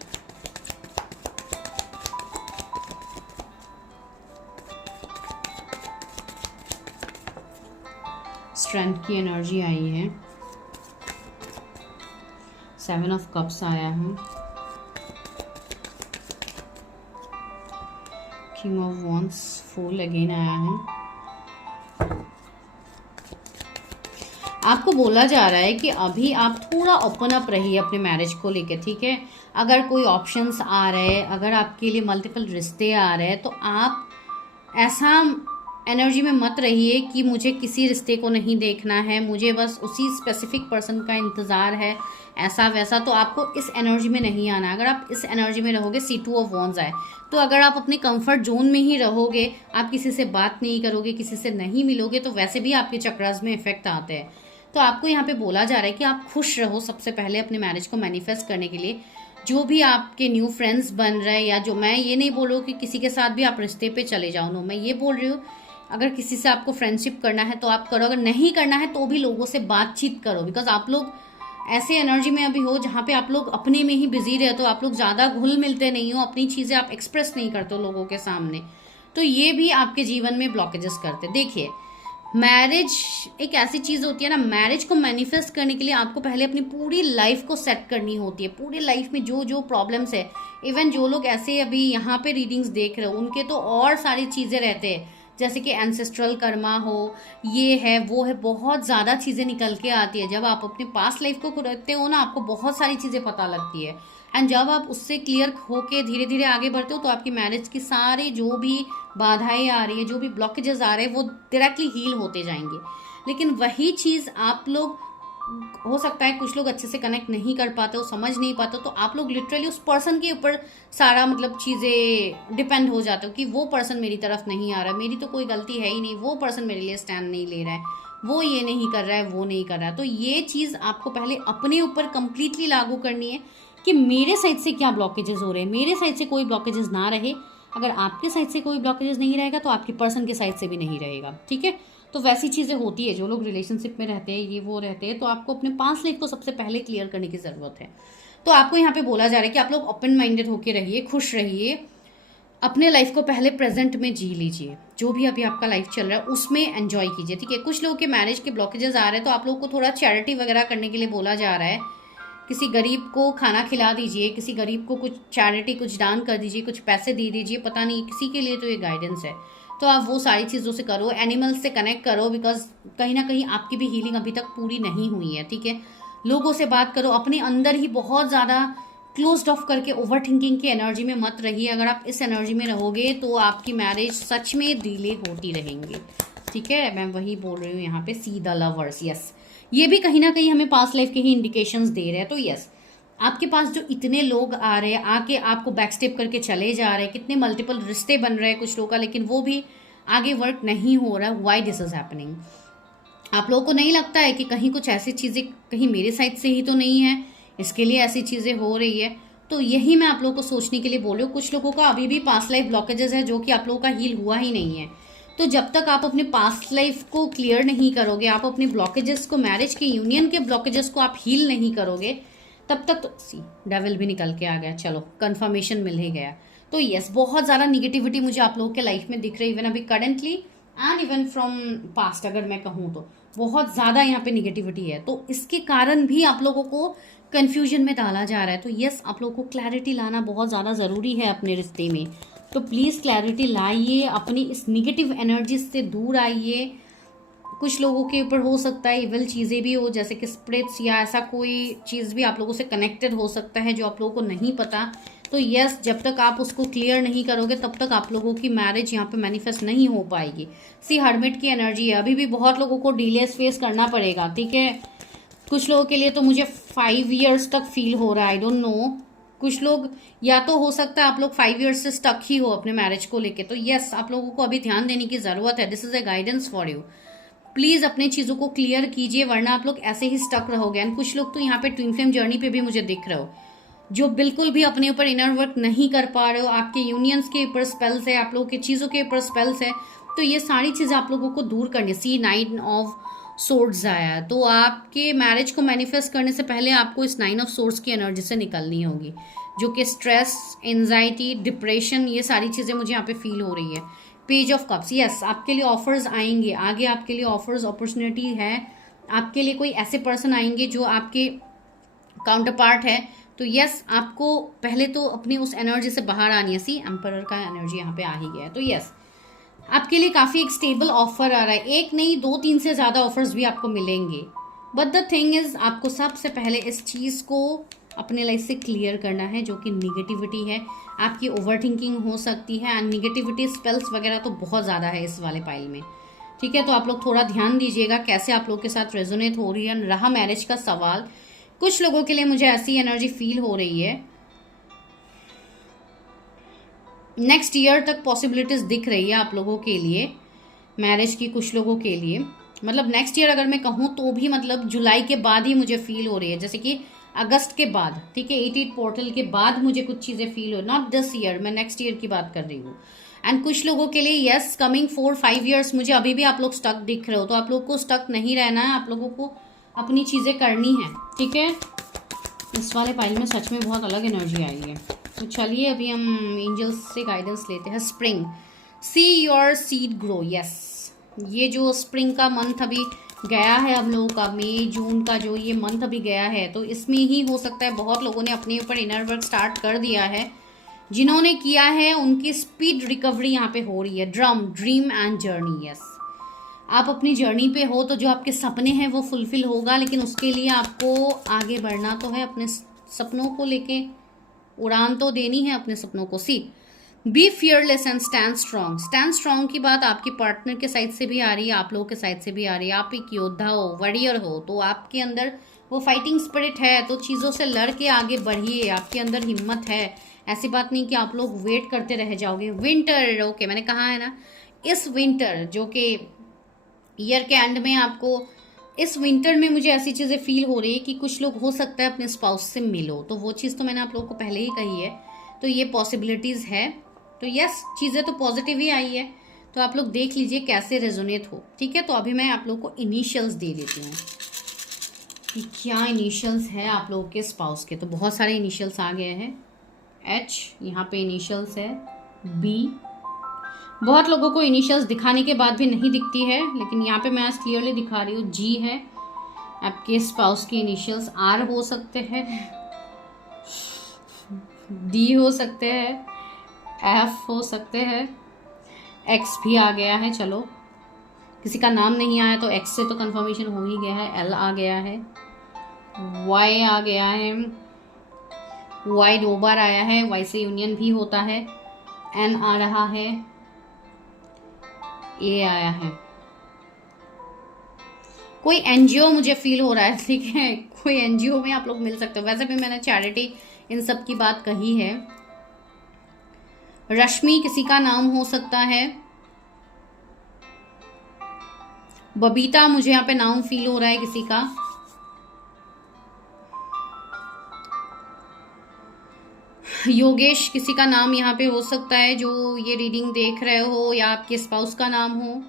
स्ट्रेंथ की एनर्जी आई है, 7 ऑफ कप्स आया है, king of wands, fool again आया है। आपको बोला जा रहा है कि अभी आप थोड़ा ओपन अप रहिए अपने मैरिज को लेके, ठीक है। अगर कोई ऑप्शंस आ रहे हैं, अगर आपके लिए मल्टीपल रिश्ते आ रहे हैं, तो आप ऐसा एनर्जी में मत रहिए कि मुझे किसी रिश्ते को नहीं देखना है, मुझे बस उसी स्पेसिफिक पर्सन का इंतज़ार है, ऐसा वैसा। तो आपको इस एनर्जी में नहीं आना। अगर आप इस एनर्जी में रहोगे, C2 ऑफ वॉन्ड्स आए, तो अगर आप अपने कंफर्ट जोन में ही रहोगे, आप किसी से बात नहीं करोगे, किसी से नहीं मिलोगे, तो वैसे भी आपके चक्रास में इफेक्ट आते हैं। तो आपको यहाँ पे बोला जा रहा है कि आप खुश रहो सबसे पहले अपने मैरिज को मैनिफेस्ट करने के लिए। जो भी आपके न्यू फ्रेंड्स बन रहे हैं, या जो, मैं ये नहीं बोल रही हूँ कि किसी के साथ भी आप रिश्ते पे चले जाओ, नो, मैं ये बोल रही हूँ अगर किसी से आपको फ्रेंडशिप करना है तो आप करो, अगर नहीं करना है तो भी लोगों से बातचीत करो। बिकॉज आप लोग ऐसे एनर्जी में अभी हो जहाँ पे आप लोग अपने में ही बिजी रहते हो, आप लोग ज़्यादा घुल मिलते नहीं हो, अपनी चीज़ें आप एक्सप्रेस नहीं करते हो लोगों के सामने। तो ये भी आपके जीवन में ब्लॉकेजेस करते। देखिए, मैरिज एक ऐसी चीज़ होती है ना, मैरिज को मैनिफेस्ट करने के लिए आपको पहले अपनी पूरी लाइफ को सेट करनी होती है। पूरी लाइफ में जो जो प्रॉब्लम्स है, इवन जो लोग ऐसे अभी यहाँ पे रीडिंग्स देख रहे हो, उनके तो और सारी चीज़ें रहते हैं, जैसे कि एंसेस्ट्रल कर्मा हो, ये है वो है, बहुत ज़्यादा चीज़ें निकल के आती है। जब आप अपने पास्ट लाइफ को देखते हो ना, आपको बहुत सारी चीज़ें पता लगती है। एंड जब आप उससे क्लियर होके धीरे धीरे आगे बढ़ते हो, तो आपकी मैरिज की सारी जो भी बाधाएं आ रही है, जो भी ब्लॉकेजेस आ रहे हैं, वो डायरेक्टली हील होते जाएंगे। लेकिन वही चीज़ आप लोग, हो सकता है कुछ लोग अच्छे से कनेक्ट नहीं कर पाते हो, समझ नहीं पाते हो, तो आप लोग लिटरली उस पर्सन के ऊपर सारा मतलब चीज़ें डिपेंड हो जाते हो कि वो पर्सन मेरी तरफ नहीं आ रहा, मेरी तो कोई गलती है ही नहीं, वो पर्सन मेरे लिए स्टैंड नहीं ले रहा है, वो ये नहीं कर रहा है, वो नहीं कर रहा है। तो ये चीज़ आपको पहले अपने ऊपर कंप्लीटली लागू करनी है कि मेरे साइड से क्या ब्लॉकेजेस हो रहे हैं, मेरे साइड से कोई ब्लॉकेजेस ना रहे। अगर आपके साइड से कोई ब्लॉकेजेस नहीं रहेगा तो आपके पर्सन के साइड से भी नहीं रहेगा, ठीक है। तो वैसी चीज़ें होती है, जो लोग रिलेशनशिप में रहते हैं, ये वो रहते हैं, तो आपको अपने पास्ट लाइफ को सबसे पहले क्लियर करने की ज़रूरत है। तो आपको यहाँ पे बोला जा रहा है कि आप लोग ओपन माइंडेड होकर रहिए, खुश रहिए, अपने लाइफ को पहले प्रेजेंट में जी लीजिए, जो भी अभी आपका लाइफ चल रहा है उसमें एंजॉय कीजिए, ठीक है। कुछ लोगों के मैरिज के ब्लॉकेजेस आ रहे हैं, तो आप लोग को थोड़ा चैरिटी वगैरह करने के लिए बोला जा रहा है। किसी गरीब को खाना खिला दीजिए, किसी गरीब को कुछ चैरिटी, कुछ दान कर दीजिए, कुछ पैसे दे दीजिए, पता नहीं किसी के लिए तो ये गाइडेंस है। तो आप वो सारी चीज़ों से करो, एनिमल्स से कनेक्ट करो, बिकॉज कहीं ना कहीं आपकी भी हीलिंग अभी तक पूरी नहीं हुई है, ठीक है। लोगों से बात करो, अपने अंदर ही बहुत ज़्यादा क्लोज्ड ऑफ करके ओवर थिंकिंग की एनर्जी में मत रहिए। अगर आप इस एनर्जी में रहोगे तो आपकी मैरिज सच में डिले होती रहेंगी, ठीक है। मैं वही बोल रही हूँ यहाँ पे, सी द लवर्स। यस, ये भी कहीं ना कहीं हमें पास्ट लाइफ के ही इंडिकेशंस दे रहे हैं। तो यस, आपके पास जो इतने लोग आ रहे हैं, आके आपको बैकस्टेप करके चले जा रहे हैं, कितने मल्टीपल रिश्ते बन रहे हैं कुछ लोगों का, लेकिन वो भी आगे वर्क नहीं हो रहा। Why this is happening? आप लोगों को नहीं लगता है कि कहीं कुछ ऐसी चीज़ें कहीं मेरे साइड से ही तो नहीं है, इसके लिए ऐसी चीज़ें हो रही है? तो यही मैं आप लोगों को सोचने के लिए बोल रही हूँ। कुछ लोगों का अभी भी पास्ट लाइफ ब्लॉकेजेस है जो कि आप लोगों का हील हुआ ही नहीं है। तो जब तक आप अपने पास्ट लाइफ को क्लियर नहीं करोगे, आप अपने ब्लॉकेजेस को, मैरिज के यूनियन के ब्लॉकेजेस को आप हील नहीं करोगे, तब तक तो सी डेविल भी निकल के आ गया, चलो कंफर्मेशन मिल ही गया। तो यस, बहुत ज़्यादा निगेटिविटी मुझे आप लोगों के लाइफ में दिख रही है, इवन अभी currently and even from past अगर मैं कहूँ तो बहुत ज़्यादा यहाँ पे निगेटिविटी है। तो इसके कारण भी आप लोगों को कन्फ्यूजन में डाला जा रहा है। तो यस, आप लोगों को क्लैरिटी लाना बहुत ज़्यादा ज़रूरी है अपने रिश्ते में। तो प्लीज़ क्लैरिटी लाइए, अपनी इस निगेटिव एनर्जी से दूर आइए। कुछ लोगों के ऊपर हो सकता है इविल चीज़ें भी हो, जैसे कि स्पिरिट्स या ऐसा कोई चीज़ भी आप लोगों से कनेक्टेड हो सकता है जो आप लोगों को नहीं पता। तो यस, जब तक आप उसको क्लियर नहीं करोगे तब तक आप लोगों की मैरिज यहाँ पे मैनिफेस्ट नहीं हो पाएगी। सी हर्मिट की एनर्जी है, अभी भी बहुत लोगों को डिलेस फेस करना पड़ेगा, ठीक है। कुछ लोगों के लिए तो मुझे 5 years तक फील हो रहा है, आई डोंट नो। कुछ लोग, या तो हो सकता है आप लोग 5 years से स्टक ही हो अपने मैरिज को लेके। तो यस, आप लोगों को अभी ध्यान देने की ज़रूरत है। This is a guidance for you. Please अपने चीज़ों को क्लियर कीजिए, वरना आप लोग ऐसे ही स्टक रहोगे। एंड कुछ लोग तो यहाँ पे ट्विन फ्लेम जर्नी पे भी मुझे दिख रहे हो, जो बिल्कुल भी अपने ऊपर इनर वर्क नहीं कर पा रहे हो। आपके यूनियंस के ऊपर स्पेल्स है, आप लोगों की चीज़ों के ऊपर स्पेल्स है। तो ये सारी चीज़ें आप लोगों को दूर करनी। सी 9 of Swords आया, तो आपके मैरिज को मैनिफेस्ट करने से पहले आपको इस 9 of Swords की एनर्जी से निकलनी होगी, जो कि स्ट्रेस, एंजाइटी, डिप्रेशन, ये सारी चीज़ें मुझे यहाँ पे फील हो रही है। पेज ऑफ कप्स, यस, आपके लिए ऑफर्स आएंगे आगे, आपके लिए ऑफर्स, अपॉर्चुनिटी है। आपके लिए कोई ऐसे पर्सन आएंगे जो आपके काउंटर पार्ट है। तो यस, आपको पहले तो अपनी उस एनर्जी से बाहर आनी है। सी एम्परर का एनर्जी यहाँ पे आ ही गया है। तो यस, आपके लिए काफ़ी एक स्टेबल ऑफर आ रहा है। एक नहीं, 2-3 से ज़्यादा ऑफर्स भी आपको मिलेंगे। बट द थिंग इज़, आपको सबसे पहले इस चीज़ को अपने लाइफ से क्लियर करना है, जो कि निगेटिविटी है। आपकी ओवर थिंकिंग हो सकती है, एंड निगेटिविटी स्पेल्स वगैरह तो बहुत ज़्यादा है इस वाले पाइल में, ठीक है। तो आप लोग थोड़ा ध्यान दीजिएगा कैसे आप लोग के साथ रेजोनेट हो रही है। रहा मैरिज का सवाल, कुछ लोगों के लिए मुझे ऐसी एनर्जी फील हो रही है, नेक्स्ट ईयर तक पॉसिबिलिटीज दिख रही है आप लोगों के लिए मैरिज की। कुछ लोगों के लिए मतलब नेक्स्ट ईयर अगर मैं कहूँ तो भी मतलब जुलाई के बाद ही मुझे फील हो रही है, जैसे कि अगस्त के बाद, ठीक है। 88 पोर्टल के बाद मुझे कुछ चीज़ें फील हो, नॉट दिस ईयर, मैं नेक्स्ट ईयर की बात कर रही हूँ। एंड कुछ लोगों के लिए यस, कमिंग 4-5 years मुझे अभी भी आप लोग स्टक दिख रहे हो। तो आप लोग को स्टक नहीं रहना है, आप लोगों को अपनी चीज़ें करनी है, ठीक है। इस वाले पाइल में सच में बहुत अलग एनर्जी आई है। तो चलिए अभी हम एंजल्स से गाइडेंस लेते हैं। Spring, see your seed grow, yes. ये जो स्प्रिंग का मंथ अभी गया है हम लोगों का, मई जून का जो ये मंथ अभी गया है, तो इसमें ही हो सकता है बहुत लोगों ने अपने ऊपर इनर वर्क स्टार्ट कर दिया है। जिन्होंने किया है उनकी स्पीड रिकवरी यहाँ पे हो रही है। Dream and journey, yes. आप अपनी जर्नी पे हो, तो जो आपके सपने हैं वो फुलफिल होगा, लेकिन उसके लिए आपको आगे बढ़ना तो है। अपने सपनों को लेके उड़ान तो देनी है अपने सपनों को। See be fearless and stand strong. Stand strong की बात आपके पार्टनर के साइड से भी आ रही है, आप लोगों के साइड से भी आ रही है। आप एक योद्धा हो, वॉरियर हो, तो आपके अंदर वो फाइटिंग स्पिरिट है। तो चीज़ों से लड़ के आगे बढ़िए, आपके अंदर हिम्मत है। ऐसी बात नहीं कि आप लोग वेट करते रह जाओगे। विंटर, ओके, मैंने कहा है ना, इस विंटर जो कि ईयर के एंड में आपको, इस विंटर में मुझे ऐसी चीज़ें फील हो रही है कि कुछ लोग हो सकता है अपने स्पाउस से मिलो। तो वो चीज़ तो मैंने आप लोगों को पहले ही कही है, तो ये पॉसिबिलिटीज़ है। तो यस, चीज़ें तो पॉजिटिव ही आई है। तो आप लोग देख लीजिए कैसे रेजोनेट हो, ठीक है। तो अभी मैं आप लोग को इनिशियल्स दे देती हूँ कि क्या इनिशियल्स है आप लोगों के स्पाउस के। तो बहुत सारे इनिशियल्स आ गए हैं। एच यहाँ पे इनिशियल्स है, बी, बहुत लोगों को इनिशियल्स दिखाने के बाद भी नहीं दिखती है, लेकिन यहाँ पे मैं आज क्लियरली दिखा रही हूँ। जी है, आपके स्पाउस के इनिशियल्स आर हो सकते हैं, डी हो सकते हैं, एफ हो सकते हैं, एक्स भी आ गया है। चलो, किसी का नाम नहीं आया तो एक्स से तो कंफर्मेशन हो ही गया है। एल आ गया है, वाई आ गया है, वाई 2 बार आया है, वाई से यूनियन भी होता है। एन आ रहा है, ए आया है। कोई एनजीओ मुझे फील हो रहा है, ठीक है। कोई एनजीओ में आप लोग मिल सकते हो। वैसे भी मैंने चैरिटी इन सब की बात कही है। रश्मि किसी का नाम हो सकता है। बबीता मुझे यहाँ पे नाम फील हो रहा है किसी का। योगेश किसी का नाम यहाँ पे हो सकता है जो ये रीडिंग देख रहे हो, या आपके स्पाउस का नाम हो।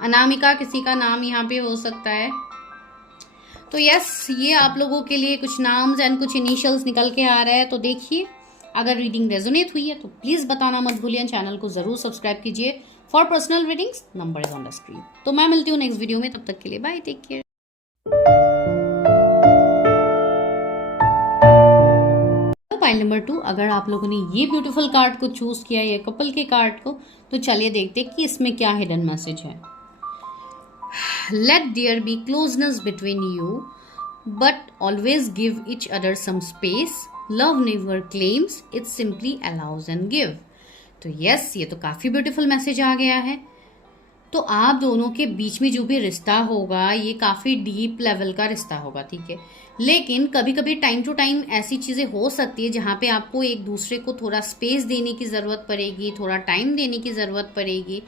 अनामिका किसी का नाम यहाँ पे हो सकता है। तो यस, ये आप लोगों के लिए कुछ नाम्स एंड कुछ इनिशियल्स निकल के आ रहे हैं। तो देखिए, अगर रीडिंग रेजोनेट हुई है तो प्लीज़ बताना मत भूलिए, चैनल को ज़रूर सब्सक्राइब कीजिए for personal readings. Number is on the screen. तो मैं मिलती हूँ नेक्स्ट वीडियो में, तब तक के लिए bye, take care. Pile number 2, अगर आप लोगों ने ये ब्यूटीफुल कार्ड को चूज किया, ये कपल के कार्ड को, तो चलिए देखते हैं कि इसमें क्या हिडन मैसेज है। Let there be closeness between you, but always give each other some space. Love never claims, it simply allows and give. तो यस, ये तो काफी ब्यूटीफुल मैसेज आ गया है। तो आप दोनों के बीच में जो भी रिश्ता होगा, ये काफ़ी डीप लेवल का रिश्ता होगा, ठीक है। लेकिन कभी कभी टाइम टू टाइम ऐसी चीज़ें हो सकती है जहाँ पे आपको एक दूसरे को थोड़ा स्पेस देने की ज़रूरत पड़ेगी, थोड़ा टाइम देने की ज़रूरत पड़ेगी।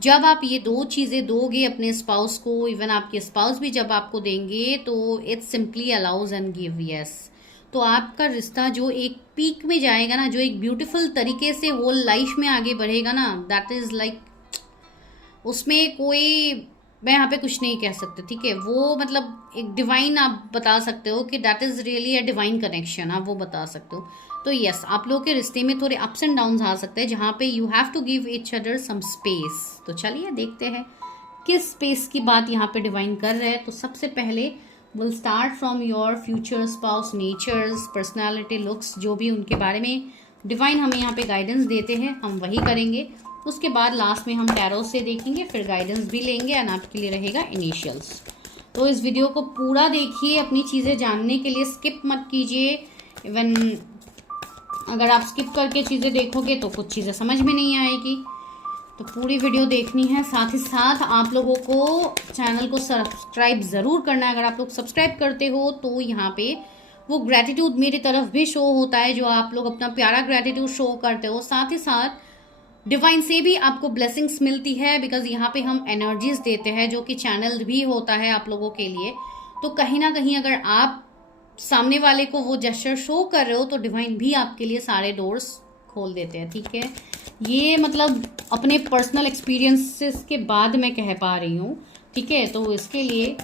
जब आप ये दो चीज़ें दोगे अपने स्पाउस को, इवन आपके स्पाउस भी जब आपको देंगे, तो it simply allows and give. Yes, तो आपका रिश्ता जो एक पीक में जाएगा ना, जो एक ब्यूटीफुल तरीके से होल लाइफ में आगे बढ़ेगा ना, दैट इज़ लाइक, उसमें कोई, मैं यहाँ पे कुछ नहीं कह सकते, ठीक है। वो मतलब एक डिवाइन आप बता सकते हो कि that is really a divine connection, आप वो बता सकते हो। तो यस, आप लोगों के रिश्ते में थोड़े अप्स एंड डाउन्स आ सकते हैं, जहाँ पे you have to give each other some space. तो चलिए देखते हैं किस स्पेस की बात यहाँ पे डिवाइन कर रहे हैं। तो सबसे पहले will start from your future spouse, natures, personality, looks, जो भी उनके बारे में डिवाइन हमें यहाँ पे गाइडेंस देते हैं, हम वही करेंगे। उसके बाद लास्ट में हम टैरो से देखेंगे, फिर गाइडेंस भी लेंगे, एंड आपके लिए रहेगा इनिशियल्स। तो इस वीडियो को पूरा देखिए, अपनी चीज़ें जानने के लिए स्किप मत कीजिए। इवन अगर आप स्किप करके चीज़ें देखोगे तो कुछ चीज़ें समझ में नहीं आएगी, तो पूरी वीडियो देखनी है। साथ ही साथ आप लोगों को चैनल को सब्सक्राइब ज़रूर करना है। अगर आप लोग सब्सक्राइब करते हो तो यहाँ पे वो ग्रैटिट्यूड मेरी तरफ भी शो होता है, जो आप लोग अपना प्यारा ग्रैटिट्यूड शो करते हो। साथ ही साथ डिवाइन से भी आपको ब्लेसिंग्स मिलती है, बिकॉज यहाँ पे हम एनर्जीज देते हैं, जो कि चैनल भी होता है आप लोगों के लिए। तो कहीं ना कहीं अगर आप सामने वाले को वो जेस्चर शो कर रहे हो, तो डिवाइन भी आपके लिए सारे डोर्स खोल देते हैं, ठीक है। ये मतलब अपने पर्सनल एक्सपीरियंसेस के बाद मैं कह पा रही हूँ, ठीक है। तो इसके लिए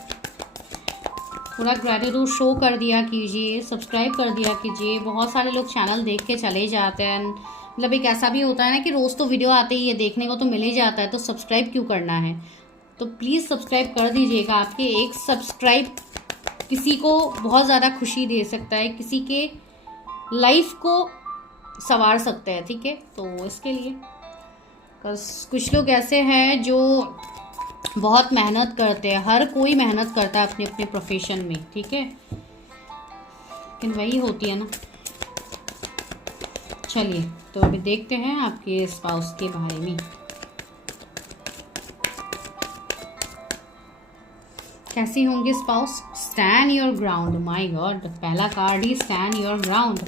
पूरा ग्रैटिट्यूड शो कर दिया कीजिए, सब्सक्राइब कर दिया कीजिए। बहुत सारे लोग चैनल देख के चले जाते हैं, मतलब एक ऐसा भी होता है ना कि रोज़ तो वीडियो आते ही है, देखने को तो मिल ही जाता है, तो सब्सक्राइब क्यों करना है। तो प्लीज़ सब्सक्राइब कर दीजिएगा। आपके एक सब्सक्राइब किसी को बहुत ज़्यादा खुशी दे सकता है, किसी के लाइफ को संवार सकता है, ठीक है। तो इसके लिए कुछ लोग ऐसे हैं जो बहुत मेहनत करते हैं, हर कोई मेहनत करता है अपने अपने प्रोफेशन में, ठीक है, लेकिन वही होती है ना। चलिए, तो अभी देखते हैं आपके स्पाउस के बारे में कैसे होंगे spouse. Stand your ground, my god, पहला कार्ड ही स्टैंड योर ग्राउंड।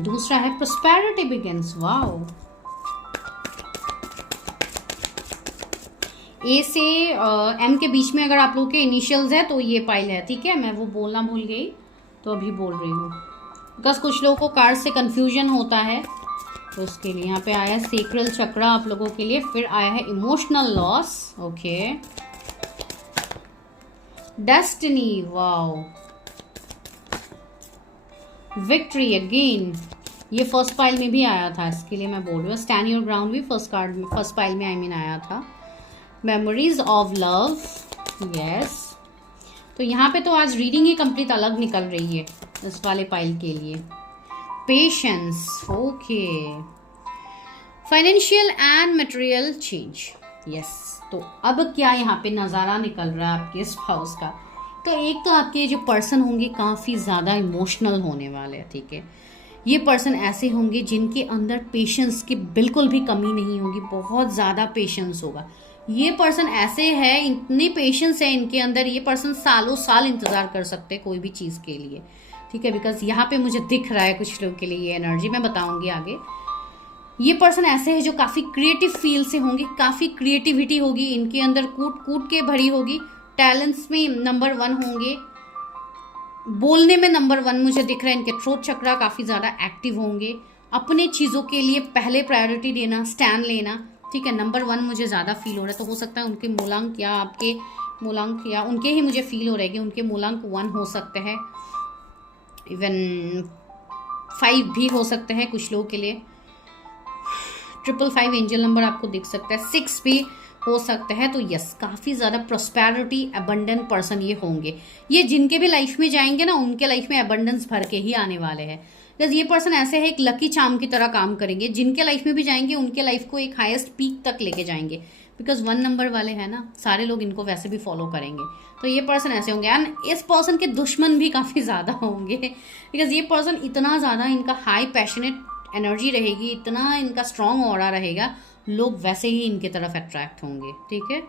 दूसरा है प्रोस्पेरिटी बिगिंस, वाओ। ए से एम के बीच में अगर आप लोग के इनिशियल्स है तो ये पाइल है, ठीक है। मैं वो बोलना भूल गई, तो अभी बोल रही हूँ, बिकॉज कुछ लोगों को कार्ड से कंफ्यूजन होता है, तो उसके लिए यहाँ पे आया सेक्रल चक्र आप लोगों के लिए। फिर आया है emotional loss, okay. Destiny, wow. Victory again, ये फर्स्ट पाइल में भी आया था, इसके लिए मैं बोल रही हूँ। स्टैंड योर ग्राउंड भी फर्स्ट कार्ड में, फर्स्ट पाइल में आई मीन आया था। Memories of love, yes. तो यहाँ पे तो आज रीडिंग ही कंप्लीट अलग निकल रही है इस वाले पाइल के लिए। Patience, okay. Financial and material change, yes. तो अब क्या यहाँ पे नज़ारा निकल रहा है आपके स्पाउस का। तो एक तो आपके जो पर्सन होंगे काफ़ी ज़्यादा इमोशनल होने वाले हैं, ठीक है। ये पर्सन ऐसे होंगे जिनके अंदर पेशेंस की बिल्कुल भी कमी नहीं होगी, बहुत ज़्यादा पेशेंस होगा। ये पर्सन ऐसे है, इतने पेशेंस है इनके अंदर, ये पर्सन सालों साल इंतज़ार कर सकते हैं कोई भी चीज़ के लिए, ठीक है। बिकॉज यहाँ पे मुझे दिख रहा है कुछ लोग के लिए ये एनर्जी, मैं बताऊंगी आगे। ये पर्सन ऐसे है जो काफ़ी क्रिएटिव फील्ड से होंगे, काफ़ी क्रिएटिविटी होगी इनके अंदर, कूट कूट के भरी होगी। टैलेंट्स में नंबर 1 होंगे, बोलने में नंबर 1 मुझे दिख रहा है, इनके थ्रोट चक्रा काफ़ी ज़्यादा एक्टिव होंगे, अपने चीज़ों के लिए पहले प्रायोरिटी देना, स्टैंड लेना, ठीक है, नंबर 1 मुझे ज़्यादा फील हो रहा है। तो हो सकता है उनके मूलांक या आपके मूलांक या उनके ही मुझे फील हो रहा है कि उनके मूलांक 1 हो सकते हैं, इवन 5 भी हो सकते हैं कुछ लोगों के लिए। 555 एंजल नंबर आपको दिख सकता है, 6 भी हो सकता है। तो यस, काफ़ी ज़्यादा प्रॉस्पेरिटी अबंडेंट पर्सन ये होंगे। ये जिनके भी लाइफ में जाएंगे ना, उनके लाइफ में अबंडेंस भर के ही आने वाले हैं। बिकॉज ये पर्सन ऐसे है, एक लकी चार्म की तरह काम करेंगे। जिनके लाइफ में भी जाएंगे उनके लाइफ को एक हाईएस्ट पीक तक लेके जाएंगे। बिकॉज 1 नंबर वाले हैं ना, सारे लोग इनको वैसे भी फॉलो करेंगे। तो ये पर्सन ऐसे होंगे। एंड इस पर्सन के दुश्मन भी काफ़ी ज़्यादा होंगे, बिकॉज ये पर्सन इतना ज़्यादा, इनका हाई पैशनेट एनर्जी रहेगी, इतना इनका स्ट्रॉन्ग ऑरा रहेगा, लोग वैसे ही इनके तरफ अट्रैक्ट होंगे। ठीक है,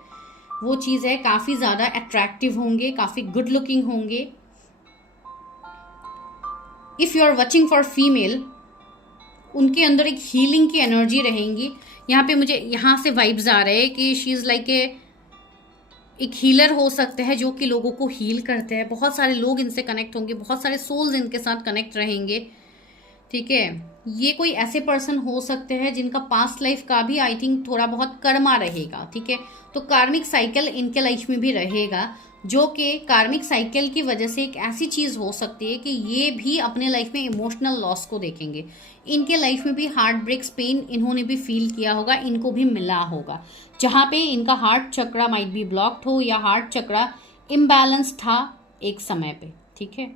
वो चीज़ है, काफ़ी ज़्यादा अट्रैक्टिव होंगे, काफ़ी गुड लुकिंग होंगे। If you are watching for female, उनके अंदर एक हीलिंग की एनर्जी रहेंगी। यहाँ पे मुझे यहाँ से वाइब्स आ रहे हैं कि शी इज़ लाइक एक हीलर हो सकते हैं, जो कि लोगों को हील करते हैं। बहुत सारे लोग इनसे कनेक्ट होंगे, बहुत सारे सोल्स इनके साथ कनेक्ट रहेंगे। ठीक है, ये कोई ऐसे पर्सन हो सकते हैं जिनका पास्ट लाइफ का भी आई थिंक थोड़ा बहुत कर्मा रहेगा। ठीक है, तो कार्मिक साइकिल इनके लाइफ में भी रहेगा, जो कि कार्मिक साइकिल की वजह से एक ऐसी चीज़ हो सकती है कि ये भी अपने लाइफ में इमोशनल लॉस को देखेंगे। इनके लाइफ में भी हार्ट ब्रेक्स, पेन इन्होंने भी फील किया होगा, इनको भी मिला होगा, जहाँ पे इनका heart chakra might be blocked हो या हार्ट चक्रा इम्बैलेंस था एक समय पे। ठीक है,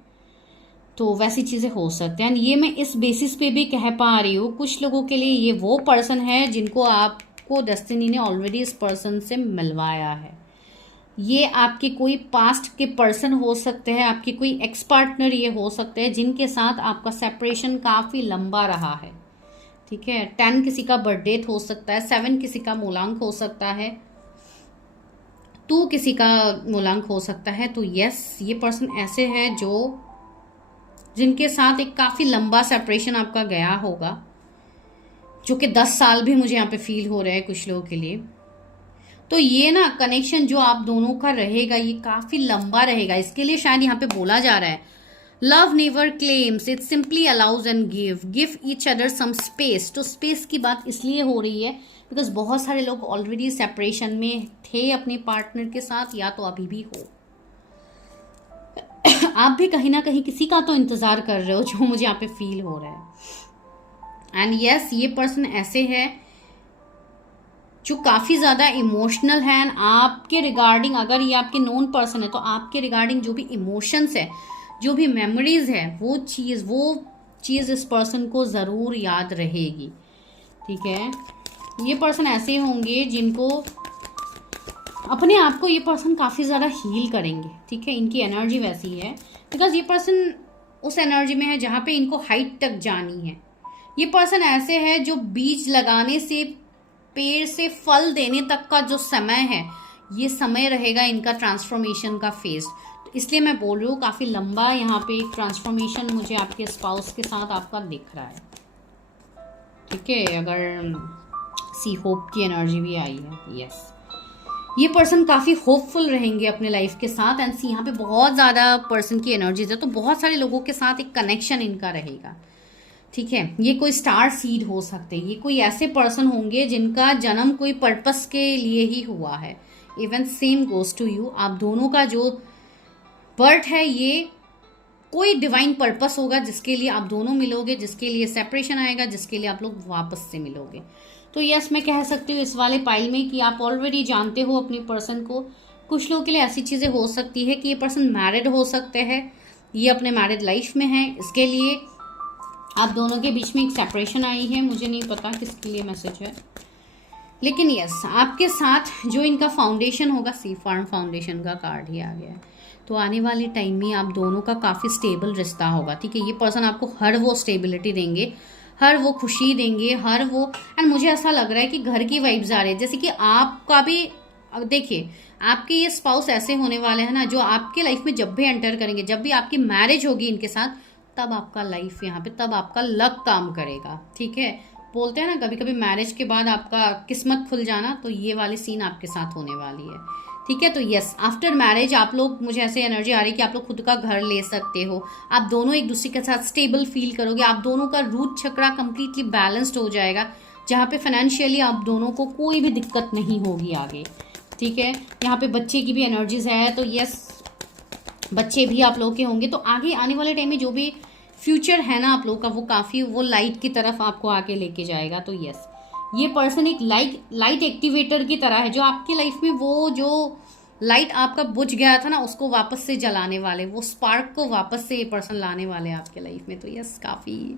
तो वैसी चीज़ें हो सकती हैं। ये मैं इस बेसिस पे भी कह पा रही हूँ, कुछ लोगों के लिए ये वो पर्सन है जिनको आपको डेस्टिनी ने ऑलरेडी इस पर्सन से मिलवाया है। ये आपके कोई पास्ट के पर्सन हो सकते हैं, आपके कोई एक्स पार्टनर ये हो सकते हैं, जिनके साथ आपका सेपरेशन काफ़ी लंबा रहा है। ठीक है, 10 किसी का बर्थ डेट हो सकता है, 7 किसी का मूलांक हो सकता है, 2 किसी का मूलांक हो सकता है। तो यस, ये पर्सन ऐसे है जो जिनके साथ एक काफ़ी लंबा सेपरेशन आपका गया होगा, जो कि 10 साल भी मुझे यहाँ पे फील हो रहा है कुछ लोगों के लिए। तो ये ना कनेक्शन जो आप दोनों का रहेगा, ये काफ़ी लंबा रहेगा। इसके लिए शायद यहाँ पे बोला जा रहा है, love never claims, it simply allows and give each other some space. तो स्पेस की बात इसलिए हो रही है बिकॉज बहुत सारे लोग ऑलरेडी सेपरेशन में थे अपने पार्टनर के साथ, या तो अभी भी हो। आप भी कहीं ना कहीं किसी का तो इंतजार कर रहे हो, जो मुझे यहाँ पे फील हो रहा है। एंड यस, ये पर्सन ऐसे है जो काफ़ी ज़्यादा इमोशनल है। एंड आपके रिगार्डिंग, अगर ये आपके नोन पर्सन है, तो आपके रिगार्डिंग जो भी इमोशंस है, जो भी मेमोरीज है, वो चीज़ इस पर्सन को ज़रूर याद रहेगी। ठीक है, ये पर्सन ऐसे होंगे जिनको अपने आप को, ये पर्सन काफ़ी ज़्यादा हील करेंगे। ठीक है, इनकी एनर्जी वैसी है बिकॉज ये पर्सन उस एनर्जी में है जहाँ पे इनको हाइट तक जानी है। ये पर्सन ऐसे है जो बीज लगाने से पेड़ से फल देने तक का जो समय है, ये समय रहेगा इनका ट्रांसफॉर्मेशन का फेज। तो इसलिए मैं बोल रही हूँ काफ़ी लंबा यहाँ पे एक ट्रांसफॉर्मेशन मुझे आपके स्पाउस के साथ आपका दिख रहा है। ठीक है, अगर सी होप की एनर्जी भी आई है, यस, ये पर्सन काफ़ी होपफुल रहेंगे अपने लाइफ के साथ। एंड सी यहाँ पे बहुत ज़्यादा पर्सन की एनर्जीज है, तो बहुत सारे लोगों के साथ एक कनेक्शन इनका रहेगा। ठीक है, ये कोई स्टार सीड हो सकते हैं, ये कोई ऐसे पर्सन होंगे जिनका जन्म कोई पर्पस के लिए ही हुआ है। Even same goes to you, आप दोनों का जो बर्थ है ये कोई डिवाइन पर्पस होगा जिसके लिए आप दोनों मिलोगे, जिसके लिए सेपरेशन आएगा, जिसके लिए आप लोग वापस से मिलोगे। तो यस, मैं कह सकती हूँ इस वाले पाइल में कि आप ऑलरेडी जानते हो अपने पर्सन को। कुछ लोगों के लिए ऐसी चीज़ें हो सकती है कि ये पर्सन मैरिड हो सकते हैं, ये अपने मैरिड लाइफ में है, इसके लिए आप दोनों के बीच में एक सेपरेशन आई है। मुझे नहीं पता किसके लिए मैसेज है, लेकिन यस, आपके साथ जो इनका फाउंडेशन होगा, सी फार्म फाउंडेशन का कार्ड ही आ गया है। तो आने वाले टाइम में आप दोनों का काफ़ी स्टेबल रिश्ता होगा। ठीक है, ये पर्सन आपको हर वो स्टेबिलिटी देंगे, हर वो खुशी देंगे, हर वो। एंड मुझे ऐसा लग रहा है कि घर की वाइब्स आ रही है, जैसे कि आपका भी, देखिए, आपके ये स्पाउस ऐसे होने वाले हैं ना, जो आपके लाइफ में जब भी एंटर करेंगे, जब भी आपकी मैरिज होगी इनके साथ, तब आपका लाइफ यहाँ पे, तब आपका लक काम करेगा। ठीक है, बोलते हैं ना कभी कभी मैरिज के बाद आपका किस्मत खुल जाना, तो ये वाली सीन आपके साथ होने वाली है। ठीक है। तो यस, आफ्टर मैरिज आप लोग, मुझे ऐसे एनर्जी आ रही है कि आप लोग खुद का घर ले सकते हो, आप दोनों एक दूसरे के साथ स्टेबल फील करोगे, आप दोनों का रूट चक्रा कंप्लीटली बैलेंस्ड हो जाएगा, जहाँ पे फाइनेंशियली आप दोनों को कोई भी दिक्कत नहीं होगी आगे। ठीक है, यहाँ पे बच्चे की भी एनर्जीज है, तो यस बच्चे भी आप लोग के होंगे, तो आगे आने वाले टाइम में जो भी फ्यूचर है ना आप लोग का, वो काफ़ी वो लाइट की तरफ आपको आके लेके जाएगा। तो यस, ये पर्सन एक लाइट एक्टिवेटर की तरह है, जो आपकी लाइफ में वो जो लाइट आपका बुझ गया था ना, उसको वापस से जलाने वाले, वो स्पार्क को वापस से ये पर्सन लाने वाले हैं आपके लाइफ में। तो यस, काफ़ी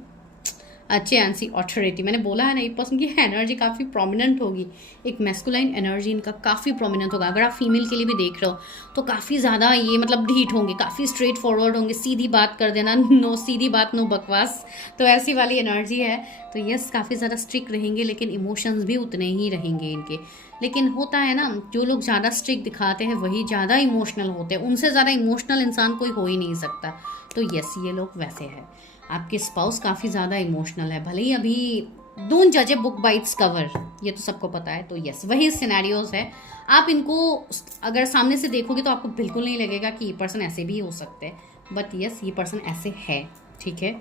अच्छे एंसी ऑथोरिटी, मैंने बोला है ना, ये पर्सन की एनर्जी काफ़ी प्रोमिनेंट होगी, एक मैस्कुलाइन एनर्जी इनका काफ़ी प्रोमिनेंट होगा। अगर आप फीमेल के लिए भी देख रहे हो तो काफ़ी ज़्यादा ये मतलब ढीठ होंगे, काफ़ी स्ट्रेट फॉरवर्ड होंगे, सीधी बात कर देना, नो सीधी बात नो बकवास, तो ऐसी वाली एनर्जी है। तो यस, काफ़ी ज़्यादा स्ट्रिक्ट रहेंगे, लेकिन इमोशंस भी उतने ही रहेंगे इनके। लेकिन होता है ना, जो लोग ज़्यादा स्ट्रिक्ट दिखाते हैं वही ज़्यादा इमोशनल होते हैं, उनसे ज़्यादा इमोशनल इंसान कोई हो ही नहीं सकता। तो यस, ये लोग वैसे हैं। आपके स्पाउस काफ़ी ज़्यादा इमोशनल है, भले ही अभी डोंट जज a book by its cover, ये तो सबको पता है। तो यस, वही सिनेरियोज है। आप इनको अगर सामने से देखोगे तो आपको बिल्कुल नहीं लगेगा कि ये पर्सन ऐसे भी हो सकते हैं, बट यस, ये पर्सन ऐसे है। ठीक है,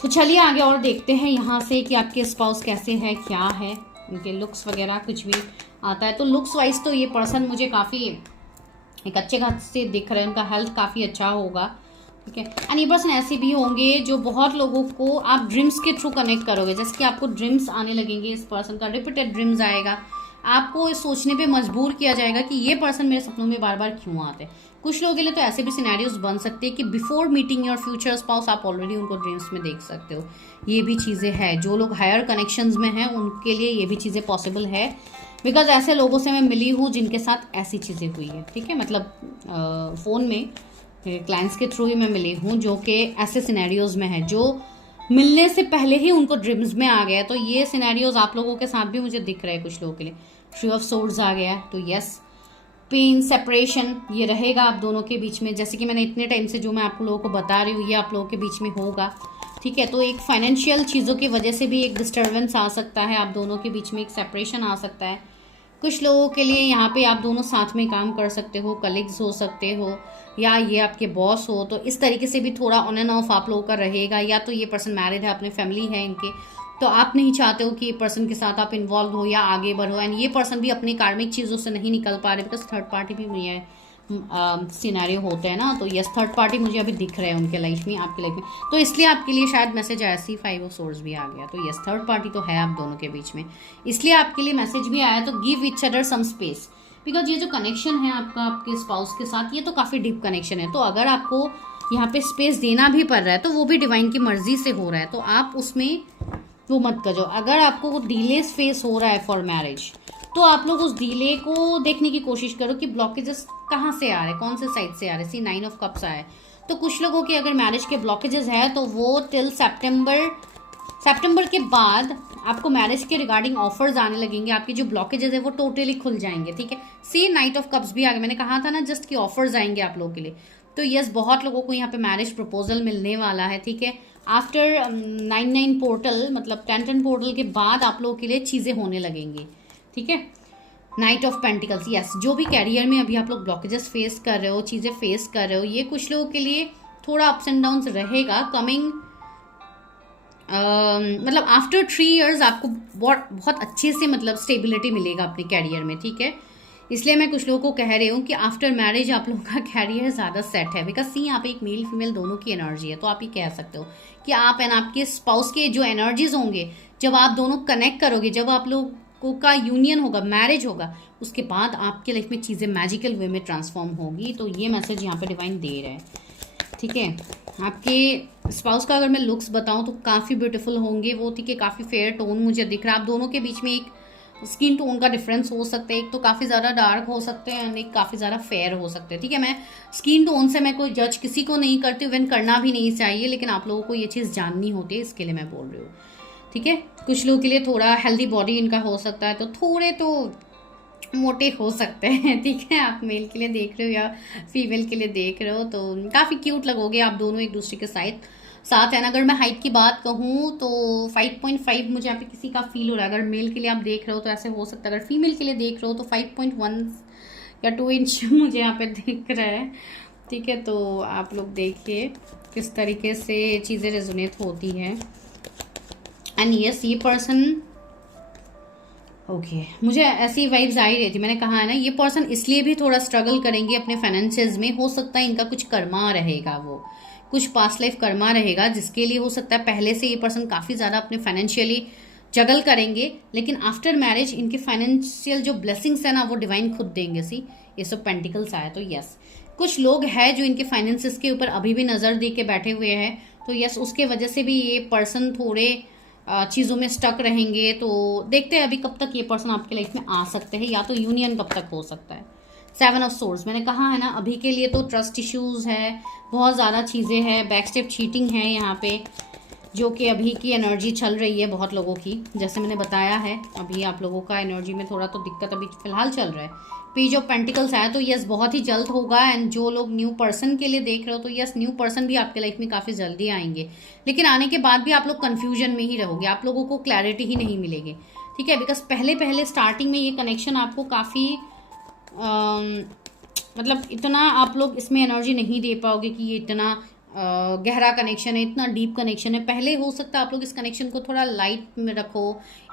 तो चलिए आगे और देखते हैं यहाँ से कि आपके स्पाउस कैसे है, क्या है, उनके लुक्स वगैरह कुछ भी आता है। तो लुक्स वाइज तो ये पर्सन मुझे काफ़ी एक अच्छे खासे दिख रहे हैं, उनका हेल्थ काफ़ी अच्छा होगा। ठीक है, एंड ये पर्सन ऐसे भी होंगे जो बहुत लोगों को आप ड्रीम्स के थ्रू कनेक्ट करोगे, जैसे कि आपको ड्रीम्स आने लगेंगे, इस पर्सन का रिपीटेड ड्रीम्स आएगा, आपको सोचने पे मजबूर किया जाएगा कि ये पर्सन मेरे सपनों में बार बार क्यों आते हैं। कुछ लोगों के लिए तो ऐसे भी सिनेरियोज बन सकते हैं कि before meeting your future spouse आप ऑलरेडी उनको ड्रीम्स में देख सकते हो। ये भी चीज़ें हैं, जो लोग हायर कनेक्शंस में हैं उनके लिए ये भी चीज़ें पॉसिबल है, बिकॉज ऐसे लोगों से मैं मिली हूँ जिनके साथ ऐसी चीज़ें हुई है। ठीक है, मतलब फ़ोन में क्लाइंट्स के थ्रू ही मैं मिली हूँ जो कि ऐसे सिनेरियोज में है, जो मिलने से पहले ही उनको ड्रीम्स में आ गया। तो ये सिनेरियोज आप लोगों के साथ भी मुझे दिख रहे हैं कुछ लोगों के लिए। थ्री ऑफ सोर्ड्स आ गया, तो यस, पेन सेपरेशन ये रहेगा आप दोनों के बीच में, जैसे कि मैंने इतने टाइम से जो मैं आप लोगों को बता रही हूँ ये आप लोगों के बीच में होगा। ठीक है, तो एक फाइनेंशियल चीज़ों की वजह से भी एक डिस्टर्बेंस आ सकता है, आप दोनों के बीच में एक सेपरेशन आ सकता है। कुछ लोगों के लिए यहाँ पे आप दोनों साथ में काम कर सकते हो, कलीग्स हो सकते हो, या ये आपके बॉस हो, तो इस तरीके से भी थोड़ा ऑन एंड ऑफ आप लोगों का रहेगा। या तो ये पर्सन मैरिड है, अपने फैमिली है इनके, तो आप नहीं चाहते हो कि ये पर्सन के साथ आप इन्वॉल्व हो या आगे बढ़ो, एंड ये पर्सन भी अपनी कार्मिक चीज़ों से नहीं निकल पा रहे, बिकॉज थर्ड पार्टी भी मुझे सिनेरियो होते हैं ना। तो यस, थर्ड पार्टी मुझे अभी दिख रहे हैं उनके लाइफ में, आपके लाइफ में, तो इसलिए आपके लिए शायद मैसेज आया, सी 5 ऑफ सोर्ड्स भी आ गया। तो यस, थर्ड पार्टी तो है आप दोनों के बीच में, इसलिए आपके लिए मैसेज भी आया। तो give each other some space, because ये जो कनेक्शन है आपका आपके स्पाउस के साथ, ये तो काफ़ी डीप कनेक्शन है। तो अगर आपको यहाँ पे स्पेस देना भी पड़ रहा है तो वो भी डिवाइन की मर्जी से हो रहा है, तो आप उसमें वो मत करो। अगर आपको वो डिले फेस हो रहा है फॉर मैरिज, तो आप लोग उस डिले को देखने की कोशिश करो कि ब्लॉकेजेस कहाँ से आ रहे हैं, कौन से साइड से आ रहे हैं। सी 9 ऑफ कप्स आए, तो कुछ लोगों के अगर मैरिज के ब्लॉकेजेस है तो वो टिल सितंबर के बाद आपको मैरिज के रिगार्डिंग ऑफर्स आने लगेंगे, आपके जो ब्लॉकेजेस है वो टोटली खुल जाएंगे। ठीक है, सी 9 ऑफ कप्स भी आ गए, मैंने कहा था ना जस्ट कि ऑफर्स आएंगे आप लोगों के लिए। तो यस, बहुत लोगों को यहाँ पे मैरिज प्रपोजल मिलने वाला है। ठीक है, आफ्टर 9-9 पोर्टल, मतलब 10-10 पोर्टल के बाद आप लोगों के लिए चीज़ें होने लगेंगी। ठीक है, नाइट ऑफ पेंटिकल्स, यस, जो भी कैरियर में अभी आप लोग ब्लॉकेजेस फेस कर रहे हो, चीज़ें फेस कर रहे हो, ये कुछ लोगों के लिए थोड़ा अप्स एंड डाउन्स रहेगा कमिंग, मतलब आफ्टर 3 इयर्स आपको बहुत अच्छे से मतलब स्टेबिलिटी मिलेगा अपने कैरियर में। ठीक है, इसलिए मैं कुछ लोगों को कह रही हूँ कि आफ्टर मैरिज आप लोगों का कैरियर ज़्यादा सेट है, बिकॉज सी यहाँ पे एक मेल फीमेल दोनों की एनर्जी है। तो आप ये कह सकते हो कि आप एंड आपके स्पाउस के जो एनर्जीज होंगे, जब आप दोनों कनेक्ट करोगे, जब आप लोगों का यूनियन होगा, मैरिज होगा, उसके बाद आपके लाइफ में चीज़ें मैजिकल वे में ट्रांसफॉर्म होगी। तो ये मैसेज यहाँ पे डिवाइन दे रहे हैं। ठीक है, आपके स्पाउस का अगर मैं लुक्स बताऊं तो काफ़ी ब्यूटीफुल होंगे वो। ठीक है, काफ़ी फेयर टोन मुझे दिख रहा है, आप दोनों के बीच में एक स्किन टोन का डिफरेंस हो सकता है, एक तो काफ़ी ज़्यादा डार्क हो सकते हैं एंड एक काफ़ी ज़्यादा फेयर हो सकते हैं। ठीक है, मैं स्किन टोन से मैं कोई जज किसी को नहीं करती, इवन करना भी नहीं चाहिए, लेकिन आप लोगों को ये चीज़ जाननी होती है, इसके लिए मैं बोल रही हूँ। ठीक है, कुछ लोगों के लिए थोड़ा हेल्दी बॉडी इनका हो सकता है, तो थोड़े तो मोटे हो सकते हैं। ठीक है, आप मेल के लिए देख रहे हो या फीमेल के लिए देख रहे हो, तो काफ़ी क्यूट लगोगे आप दोनों एक दूसरे के साथ है ना। अगर मैं हाइट की बात कहूँ तो 5.5 मुझे यहाँ पे किसी का फील हो रहा है। अगर मेल के लिए आप देख रहे हो तो ऐसे हो सकता है, अगर फीमेल के लिए देख रहे हो तो 5.1 का 2 इंच मुझे यहाँ पे दिख रहा है। ठीक है, तो आप लोग देखिए किस तरीके से चीज़ें रेजोनेट होती हैं। एंड यस, ये पर्सन ओके मुझे ऐसी वाइब्स आ ही रही थी। मैंने कहा है ना, ये पर्सन इसलिए भी थोड़ा स्ट्रगल करेंगे अपने फाइनेंसेस में। हो सकता है इनका कुछ कर्मा रहेगा, वो कुछ पास्ट लाइफ कर्मा रहेगा, जिसके लिए हो सकता है पहले से ये पर्सन काफ़ी ज़्यादा अपने फाइनेंशियली जगल करेंगे, लेकिन आफ्टर मैरिज इनके फाइनेंशियल जो ब्लेसिंग्स है ना, वो डिवाइन खुद देंगे। सी ये सब पेंटिकल्स आया, तो यस कुछ लोग हैं जो इनके फाइनेंसेस के ऊपर अभी भी नज़र दे के बैठे हुए हैं। तो यस, उसके वजह से भी ये पर्सन थोड़े चीज़ों में स्टक रहेंगे। तो देखते हैं अभी कब तक ये पर्सन आपके लाइफ में आ सकते हैं, या तो यूनियन कब तक हो सकता है। 7 ऑफ सोर्ड्स, मैंने कहा है ना, अभी के लिए तो ट्रस्ट इश्यूज है, बहुत ज़्यादा चीज़ें हैं, बैकस्टेप चीटिंग है यहाँ पे, जो कि अभी की एनर्जी चल रही है बहुत लोगों की। जैसे मैंने बताया है, अभी आप लोगों का एनर्जी में थोड़ा तो दिक्कत अभी फिलहाल चल रहा है। पेज ऑफ पेंटिकल्स आया, तो यस बहुत ही जल्द होगा। एंड जो लोग न्यू पर्सन के लिए देख रहे हो, तो यस न्यू पर्सन भी आपके लाइफ में काफ़ी जल्दी आएंगे, लेकिन आने के बाद भी आप लोग कन्फ्यूजन में ही रहोगे, आप लोगों को क्लैरिटी ही नहीं मिलेगी। ठीक है, बिकॉज पहले पहले स्टार्टिंग में ये कनेक्शन आपको काफ़ी मतलब इतना आप लोग इसमें एनर्जी नहीं दे पाओगे कि ये इतना गहरा कनेक्शन है, इतना डीप कनेक्शन है। पहले हो सकता है आप लोग इस कनेक्शन को थोड़ा लाइट में रखो,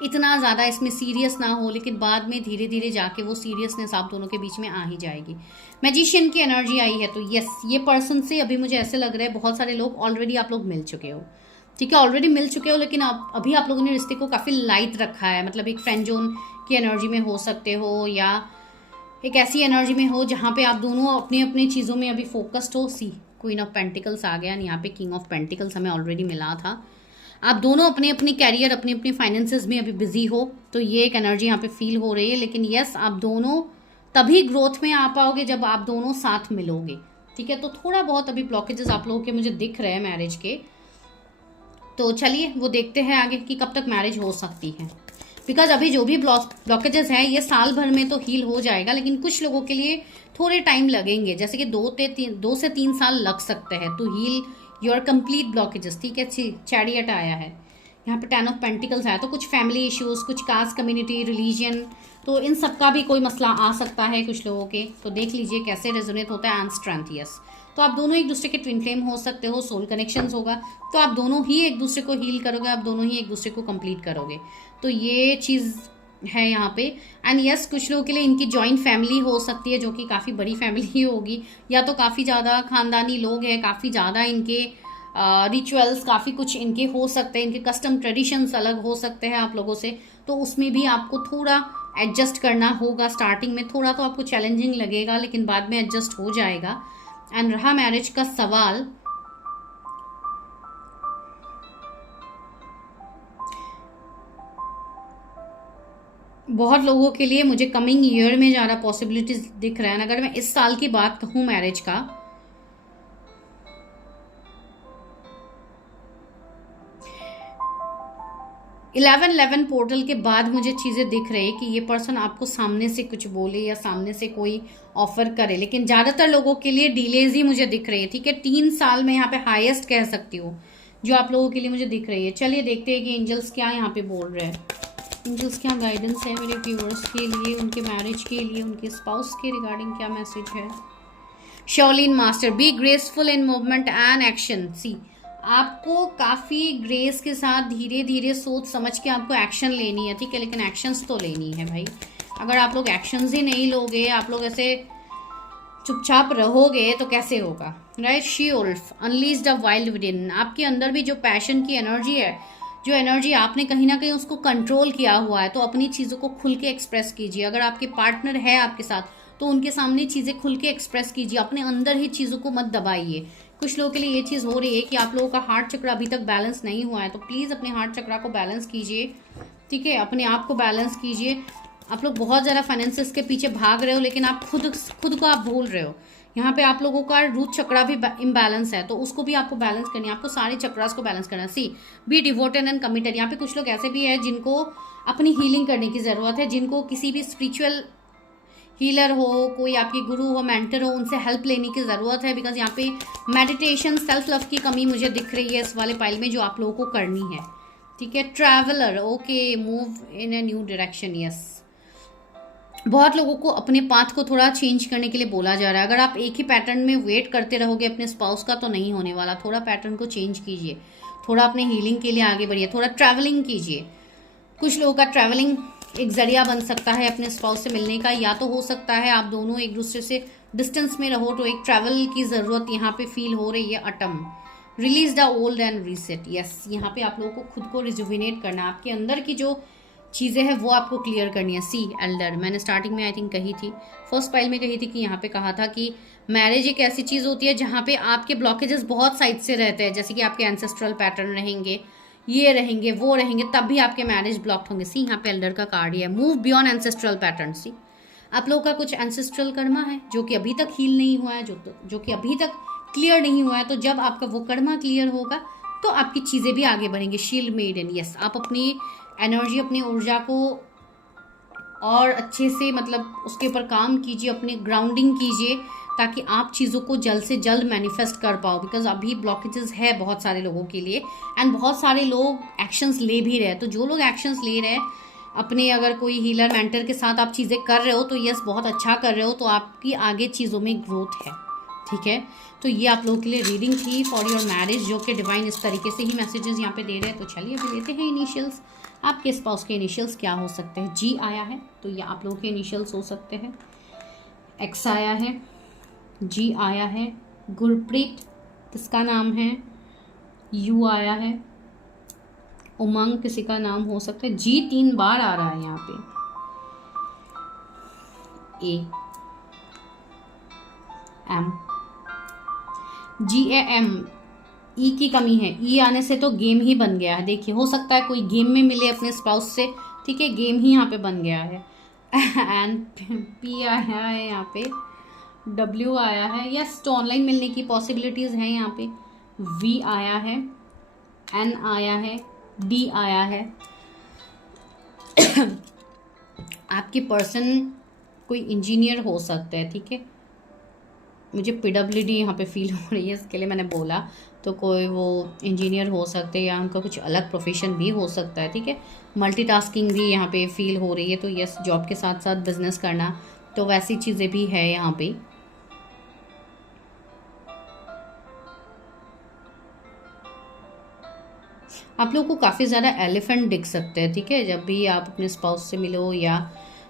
इतना ज़्यादा इसमें सीरियस ना हो, लेकिन बाद में धीरे धीरे जाके वो सीरियसनेस आप दोनों के बीच में आ ही जाएगी। मैजिशियन की एनर्जी आई है, तो यस ये पर्सन से अभी मुझे ऐसे लग रहा है बहुत सारे लोग ऑलरेडी आप लोग मिल चुके हो। ठीक है, ऑलरेडी मिल चुके हो, लेकिन अभी आप लोगों ने रिश्ते को काफ़ी लाइट रखा है। मतलब एक फ्रेंड जोन की एनर्जी में हो सकते हो, या एक ऐसी एनर्जी में हो जहाँ पे आप दोनों अपनी अपनी चीज़ों में अभी फोकस्ड हो। सी क्वीन ऑफ पेंटिकल्स आ गया, यहाँ पे किंग ऑफ पेंटिकल्स हमें ऑलरेडी मिला था। आप दोनों अपने अपनी कैरियर, अपने अपने फाइनेंसेस में अभी बिजी हो, तो ये एक एनर्जी यहाँ पे फील हो रही है। लेकिन यस, आप दोनों तभी ग्रोथ में आ पाओगे जब आप दोनों साथ मिलोगे। ठीक है, तो थोड़ा बहुत अभी ब्लॉकेजेस आप लोगों के मुझे दिख रहे हैं मैरिज के, तो चलिए वो देखते हैं आगे कि कब तक मैरिज हो सकती है। बिकॉज अभी जो भी ब्लॉकेजेस हैं ये साल भर में तो हील हो जाएगा, लेकिन कुछ लोगों के लिए थोड़े टाइम लगेंगे, जैसे कि 2 से 3 साल लग सकते हैं to heal your complete blockages. ठीक है, चैरियट आया है यहाँ पे, 10 ऑफ पेंटिकल्स आया, तो कुछ फैमिली इश्यूज, कुछ कास्ट कम्युनिटी, रिलीजन, तो इन सब का भी कोई मसला आ सकता है कुछ लोगों के। तो देख लीजिए कैसे रेजोनेट होता है। एंड स्ट्रेंथ, यस, तो आप दोनों एक दूसरे के ट्विन फ्लेम हो सकते हो, सोल कनेक्शंस होगा, तो आप दोनों ही एक दूसरे को हील करोगे, आप दोनों ही एक दूसरे को कंप्लीट करोगे। तो ये चीज़ है यहाँ पे। एंड यस, कुछ लोगों के लिए इनकी जॉइंट फैमिली हो सकती है, जो कि काफ़ी बड़ी फैमिली ही होगी, या तो काफ़ी ज़्यादा खानदानी लोग हैं, काफ़ी ज़्यादा इनके रिचुअल्स, काफ़ी कुछ इनके हो सकते हैं, इनके कस्टम ट्रेडिशंस अलग हो सकते हैं आप लोगों से। तो उसमें भी आपको थोड़ा एडजस्ट करना होगा। स्टार्टिंग में थोड़ा तो आपको चैलेंजिंग लगेगा, लेकिन बाद में एडजस्ट हो जाएगा। एंड रहा मैरिज का सवाल, बहुत लोगों के लिए मुझे कमिंग ईयर में ज़्यादा पॉसिबिलिटीज दिख रहा है। अगर मैं इस साल की बात कहूँ मैरिज का, 11 पोर्टल के बाद मुझे चीज़ें दिख रही है कि ये पर्सन आपको सामने से कुछ बोले या सामने से कोई ऑफर करे, लेकिन ज़्यादातर लोगों के लिए डिलेज ही मुझे दिख रही है। ठीक है, 3 साल में यहाँ पे हाईएस्ट कह सकती हूँ जो आप लोगों के लिए मुझे दिख रही है। चलिए देखते हैं कि एंजल्स क्या यहाँ पे बोल रहे हैं। एंजल्स क्या गाइडेंस है मेरे व्यूअर्स के लिए, उनके मैरिज के लिए, उनके स्पाउस के रिगार्डिंग क्या मैसेज है। Shaolin master, be graceful in movement and action. See आपको काफ़ी ग्रेस के साथ धीरे धीरे सोच समझ के आपको एक्शन लेनी है। ठीक है, लेकिन एक्शंस तो लेनी है भाई। अगर आप लोग एक्शंस ही नहीं लोगे, आप लोग ऐसे चुपचाप रहोगे तो कैसे होगा, right. She wolf, unleash the wild within. आपके अंदर भी जो पैशन की एनर्जी है, जो एनर्जी आपने कहीं ना कहीं उसको कंट्रोल किया हुआ है, तो अपनी चीज़ों को खुल के एक्सप्रेस कीजिए। अगर आपके पार्टनर है आपके साथ, तो उनके सामने चीज़ें खुल के एक्सप्रेस कीजिए, अपने अंदर ही चीज़ों को मत दबाइए। कुछ लोगों के लिए ये चीज़ हो रही है कि आप लोगों का हार्ट चक्र अभी तक बैलेंस नहीं हुआ है, तो प्लीज़ अपने हार्ट चक्र को बैलेंस कीजिए। ठीक है, अपने आप को बैलेंस कीजिए। आप लोग बहुत ज़्यादा फाइनेंसेस के पीछे भाग रहे हो, लेकिन आप खुद को आप भूल रहे हो। यहाँ पे आप लोगों का रूट चक्रा भी इम्बैलेंस है, तो उसको भी आपको बैलेंस करनी है। आपको सारे चक्रास को बैलेंस करना है। See be devoted and committed. यहाँ पे कुछ लोग ऐसे भी है जिनको अपनी हीलिंग करने की ज़रूरत है, जिनको किसी भी स्पिरिचुअल हीलर हो, कोई आपकी गुरु हो, मेंटर हो, उनसे हेल्प लेने की ज़रूरत है। बिकॉज यहाँ पे मेडिटेशन, सेल्फ लव की कमी मुझे दिख रही है इस वाले पाइल में, जो आप लोगों को करनी है। ठीक है, traveller, okay, move in a new direction, yes. बहुत लोगों को अपने पाथ को थोड़ा चेंज करने के लिए बोला जा रहा है। अगर आप एक ही पैटर्न में वेट करते रहोगे अपने स्पाउस का तो नहीं होने वाला। थोड़ा पैटर्न को चेंज कीजिए, थोड़ा अपने हीलिंग के लिए आगे बढ़िए, थोड़ा ट्रैवलिंग कीजिए। कुछ लोगों का ट्रैवलिंग एक जरिया बन सकता है अपने स्पाउस से मिलने का, या तो हो सकता है आप दोनों एक दूसरे से डिस्टेंस में रहो तो एक ट्रैवल की ज़रूरत यहाँ पे फील हो रही है। Autumn, release the old and reset. Yes, यहाँ पे आप लोगों को खुद को रिजुविनेट करना है, आपके अंदर की जो चीज़ें हैं वो आपको क्लियर करनी है। सी एल्डर, मैंने स्टार्टिंग में आई थिंक कही थी, फर्स्ट पाइल में कही थी कि यहाँ पे कहा था कि मैरिज एक ऐसी चीज़ होती है जहाँ पे आपके ब्लॉकेजेस बहुत साइड से रहते हैं, जैसे कि आपके एंसेस्ट्रल पैटर्न रहेंगे, ये रहेंगे, वो रहेंगे, तब भी आपके मैरिज ब्लॉक्ड होंगे। सी यहाँ पे एल्डर का कार्ड ही है, मूव बियॉन्ड एंसेस्ट्रल पैटर्न। सी आप लोगों का कुछ एंसेस्ट्रल कर्मा है जो कि अभी तक हील नहीं हुआ है, जो कि अभी तक क्लियर नहीं हुआ है। तो जब आपका वो कर्मा क्लियर होगा तो आपकी चीज़ें भी आगे बढ़ेंगी। शील्ड मेडन, यस, आप अपनी एनर्जी, अपनी ऊर्जा को और अच्छे से मतलब उसके ऊपर काम कीजिए, अपने ग्राउंडिंग कीजिए ताकि आप चीज़ों को जल्द से जल्द मैनिफेस्ट कर पाओ। बिकॉज अभी ब्लॉकेजेस है बहुत सारे लोगों के लिए एंड बहुत सारे लोग एक्शंस ले भी रहे हैं। तो जो लोग एक्शंस ले रहे हैं अपने, अगर कोई हीलर मेंटर के साथ आप चीज़ें कर रहे हो तो यस बहुत अच्छा कर रहे हो, तो आपकी आगे चीज़ों में ग्रोथ है। ठीक है, तो ये आप लोगों के लिए रीडिंग थी फॉर योर मैरिज, जो कि डिवाइन इस तरीके से ही मैसेजेस यहाँ पे दे रहे हैं। तो चलिए अभी लेते हैं इनिशियल्स। आपके स्पाउस के इनिशियल्स क्या हो सकते हैं? जी आया है तो ये आप लोगों के इनिशियल्स हो सकते हैं। एक्स आया है, जी आया है, गुरप्रीत किसका नाम है, यू आया है, उमंग किसी का नाम हो सकता है, जी 3 बार आ रहा है यहाँ पे, A M, ji A M, ई की कमी है, ई आने से तो गेम ही बन गया है। देखिए हो सकता है कोई गेम में मिले अपने स्पाउस से, ठीक है, गेम ही यहाँ पे बन गया है। एंड पी आया है यहाँ पे, डब्ल्यू आया है, यस, तो ऑनलाइन मिलने की पॉसिबिलिटीज़ हैं यहाँ पे। वी आया है, एन आया है, डी आया है। आपके पर्सन कोई इंजीनियर हो सकता है, ठीक है, मुझे PWD यहाँ पे फील हो रही है, इसके लिए मैंने बोला। तो कोई वो इंजीनियर हो सकते हैं या उनका कुछ अलग प्रोफेशन भी हो सकता है, ठीक है। मल्टीटास्किंग भी यहाँ पे फील हो रही है, तो यस, जॉब के साथ साथ बिजनेस करना, तो वैसी चीज़ें भी है यहाँ पे। आप लोगों को काफ़ी ज़्यादा एलिफेंट दिख सकते हैं, ठीक है, जब भी आप अपने स्पाउस से मिलो या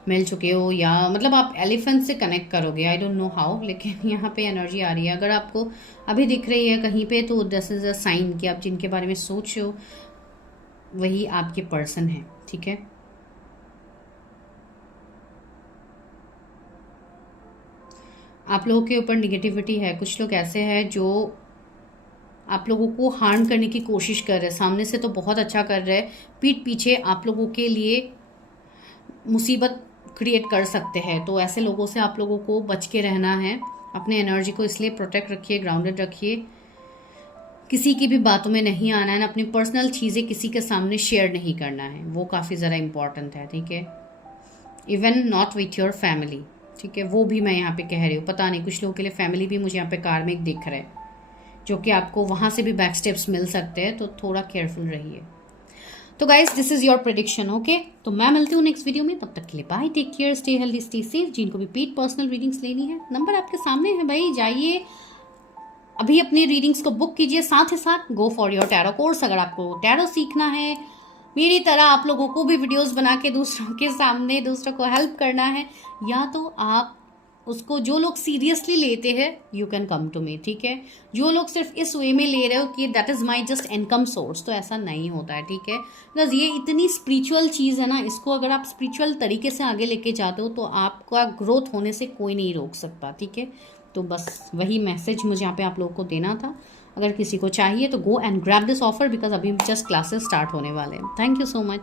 मिल चुके हो, या मतलब आप एलिफेंट से कनेक्ट करोगे। आई डोंट नो हाउ, लेकिन यहाँ पे एनर्जी आ रही है। अगर आपको अभी दिख रही है कहीं पे तो दिस इज़ अ साइन कि आप जिनके बारे में सोच रहे हो वही आपके पर्सन है, ठीक है। आप लोगों के ऊपर निगेटिविटी है, कुछ लोग ऐसे हैं जो आप लोगों को हार्म करने की कोशिश कर रहे हैं। सामने से तो बहुत अच्छा कर रहे हैं, पीठ पीछे आप लोगों के लिए मुसीबत क्रिएट कर सकते हैं। तो ऐसे लोगों से आप लोगों को बच के रहना है। अपने एनर्जी को इसलिए प्रोटेक्ट रखिए, ग्राउंडेड रखिए, किसी की भी बातों में नहीं आना है, अपनी पर्सनल चीज़ें किसी के सामने शेयर नहीं करना है, वो काफ़ी ज़्यादा इम्पॉर्टेंट है, ठीक है। Even not with your family, ठीक है, वो भी मैं यहाँ पे कह रही हूँ। पता नहीं, कुछ लोगों के लिए फैमिली भी मुझे यहाँ पे कार्मिक दिख रहा है, जो कि आपको वहाँ से भी बैक स्टेप्स मिल सकते हैं, तो थोड़ा केयरफुल रहिए। तो guys, this is your prediction, okay. तो मैं मिलती हूँ नेक्स्ट वीडियो में, तब तक के लिए bye, take care, stay healthy, stay safe. जिनको भी पेड पर्सनल रीडिंग्स लेनी है, नंबर आपके सामने है भाई, जाइए अभी अपनी रीडिंग्स को बुक कीजिए। साथ ही साथ go for your tarot course. अगर आपको टैरो सीखना है मेरी तरह, आप लोगों को भी वीडियोस बना के दूसरों के सामने दूसरों को हेल्प करना है, या तो आप उसको, जो लोग सीरियसली लेते हैं you can come to me, ठीक है। जो लोग सिर्फ इस वे में ले रहे हो कि that is my just income source, तो ऐसा नहीं होता है, ठीक है। बिकॉज ये इतनी स्पिरिचुअल चीज़ है ना, इसको अगर आप स्पिरिचुअल तरीके से आगे लेके जाते हो तो आपका ग्रोथ होने से कोई नहीं रोक सकता, ठीक है। तो बस वही मैसेज मुझे यहाँ पे आप लोगों को देना था। अगर किसी को चाहिए तो go and grab this offer, because अभी जस्ट क्लासेस स्टार्ट होने वाले हैं। Thank you so much.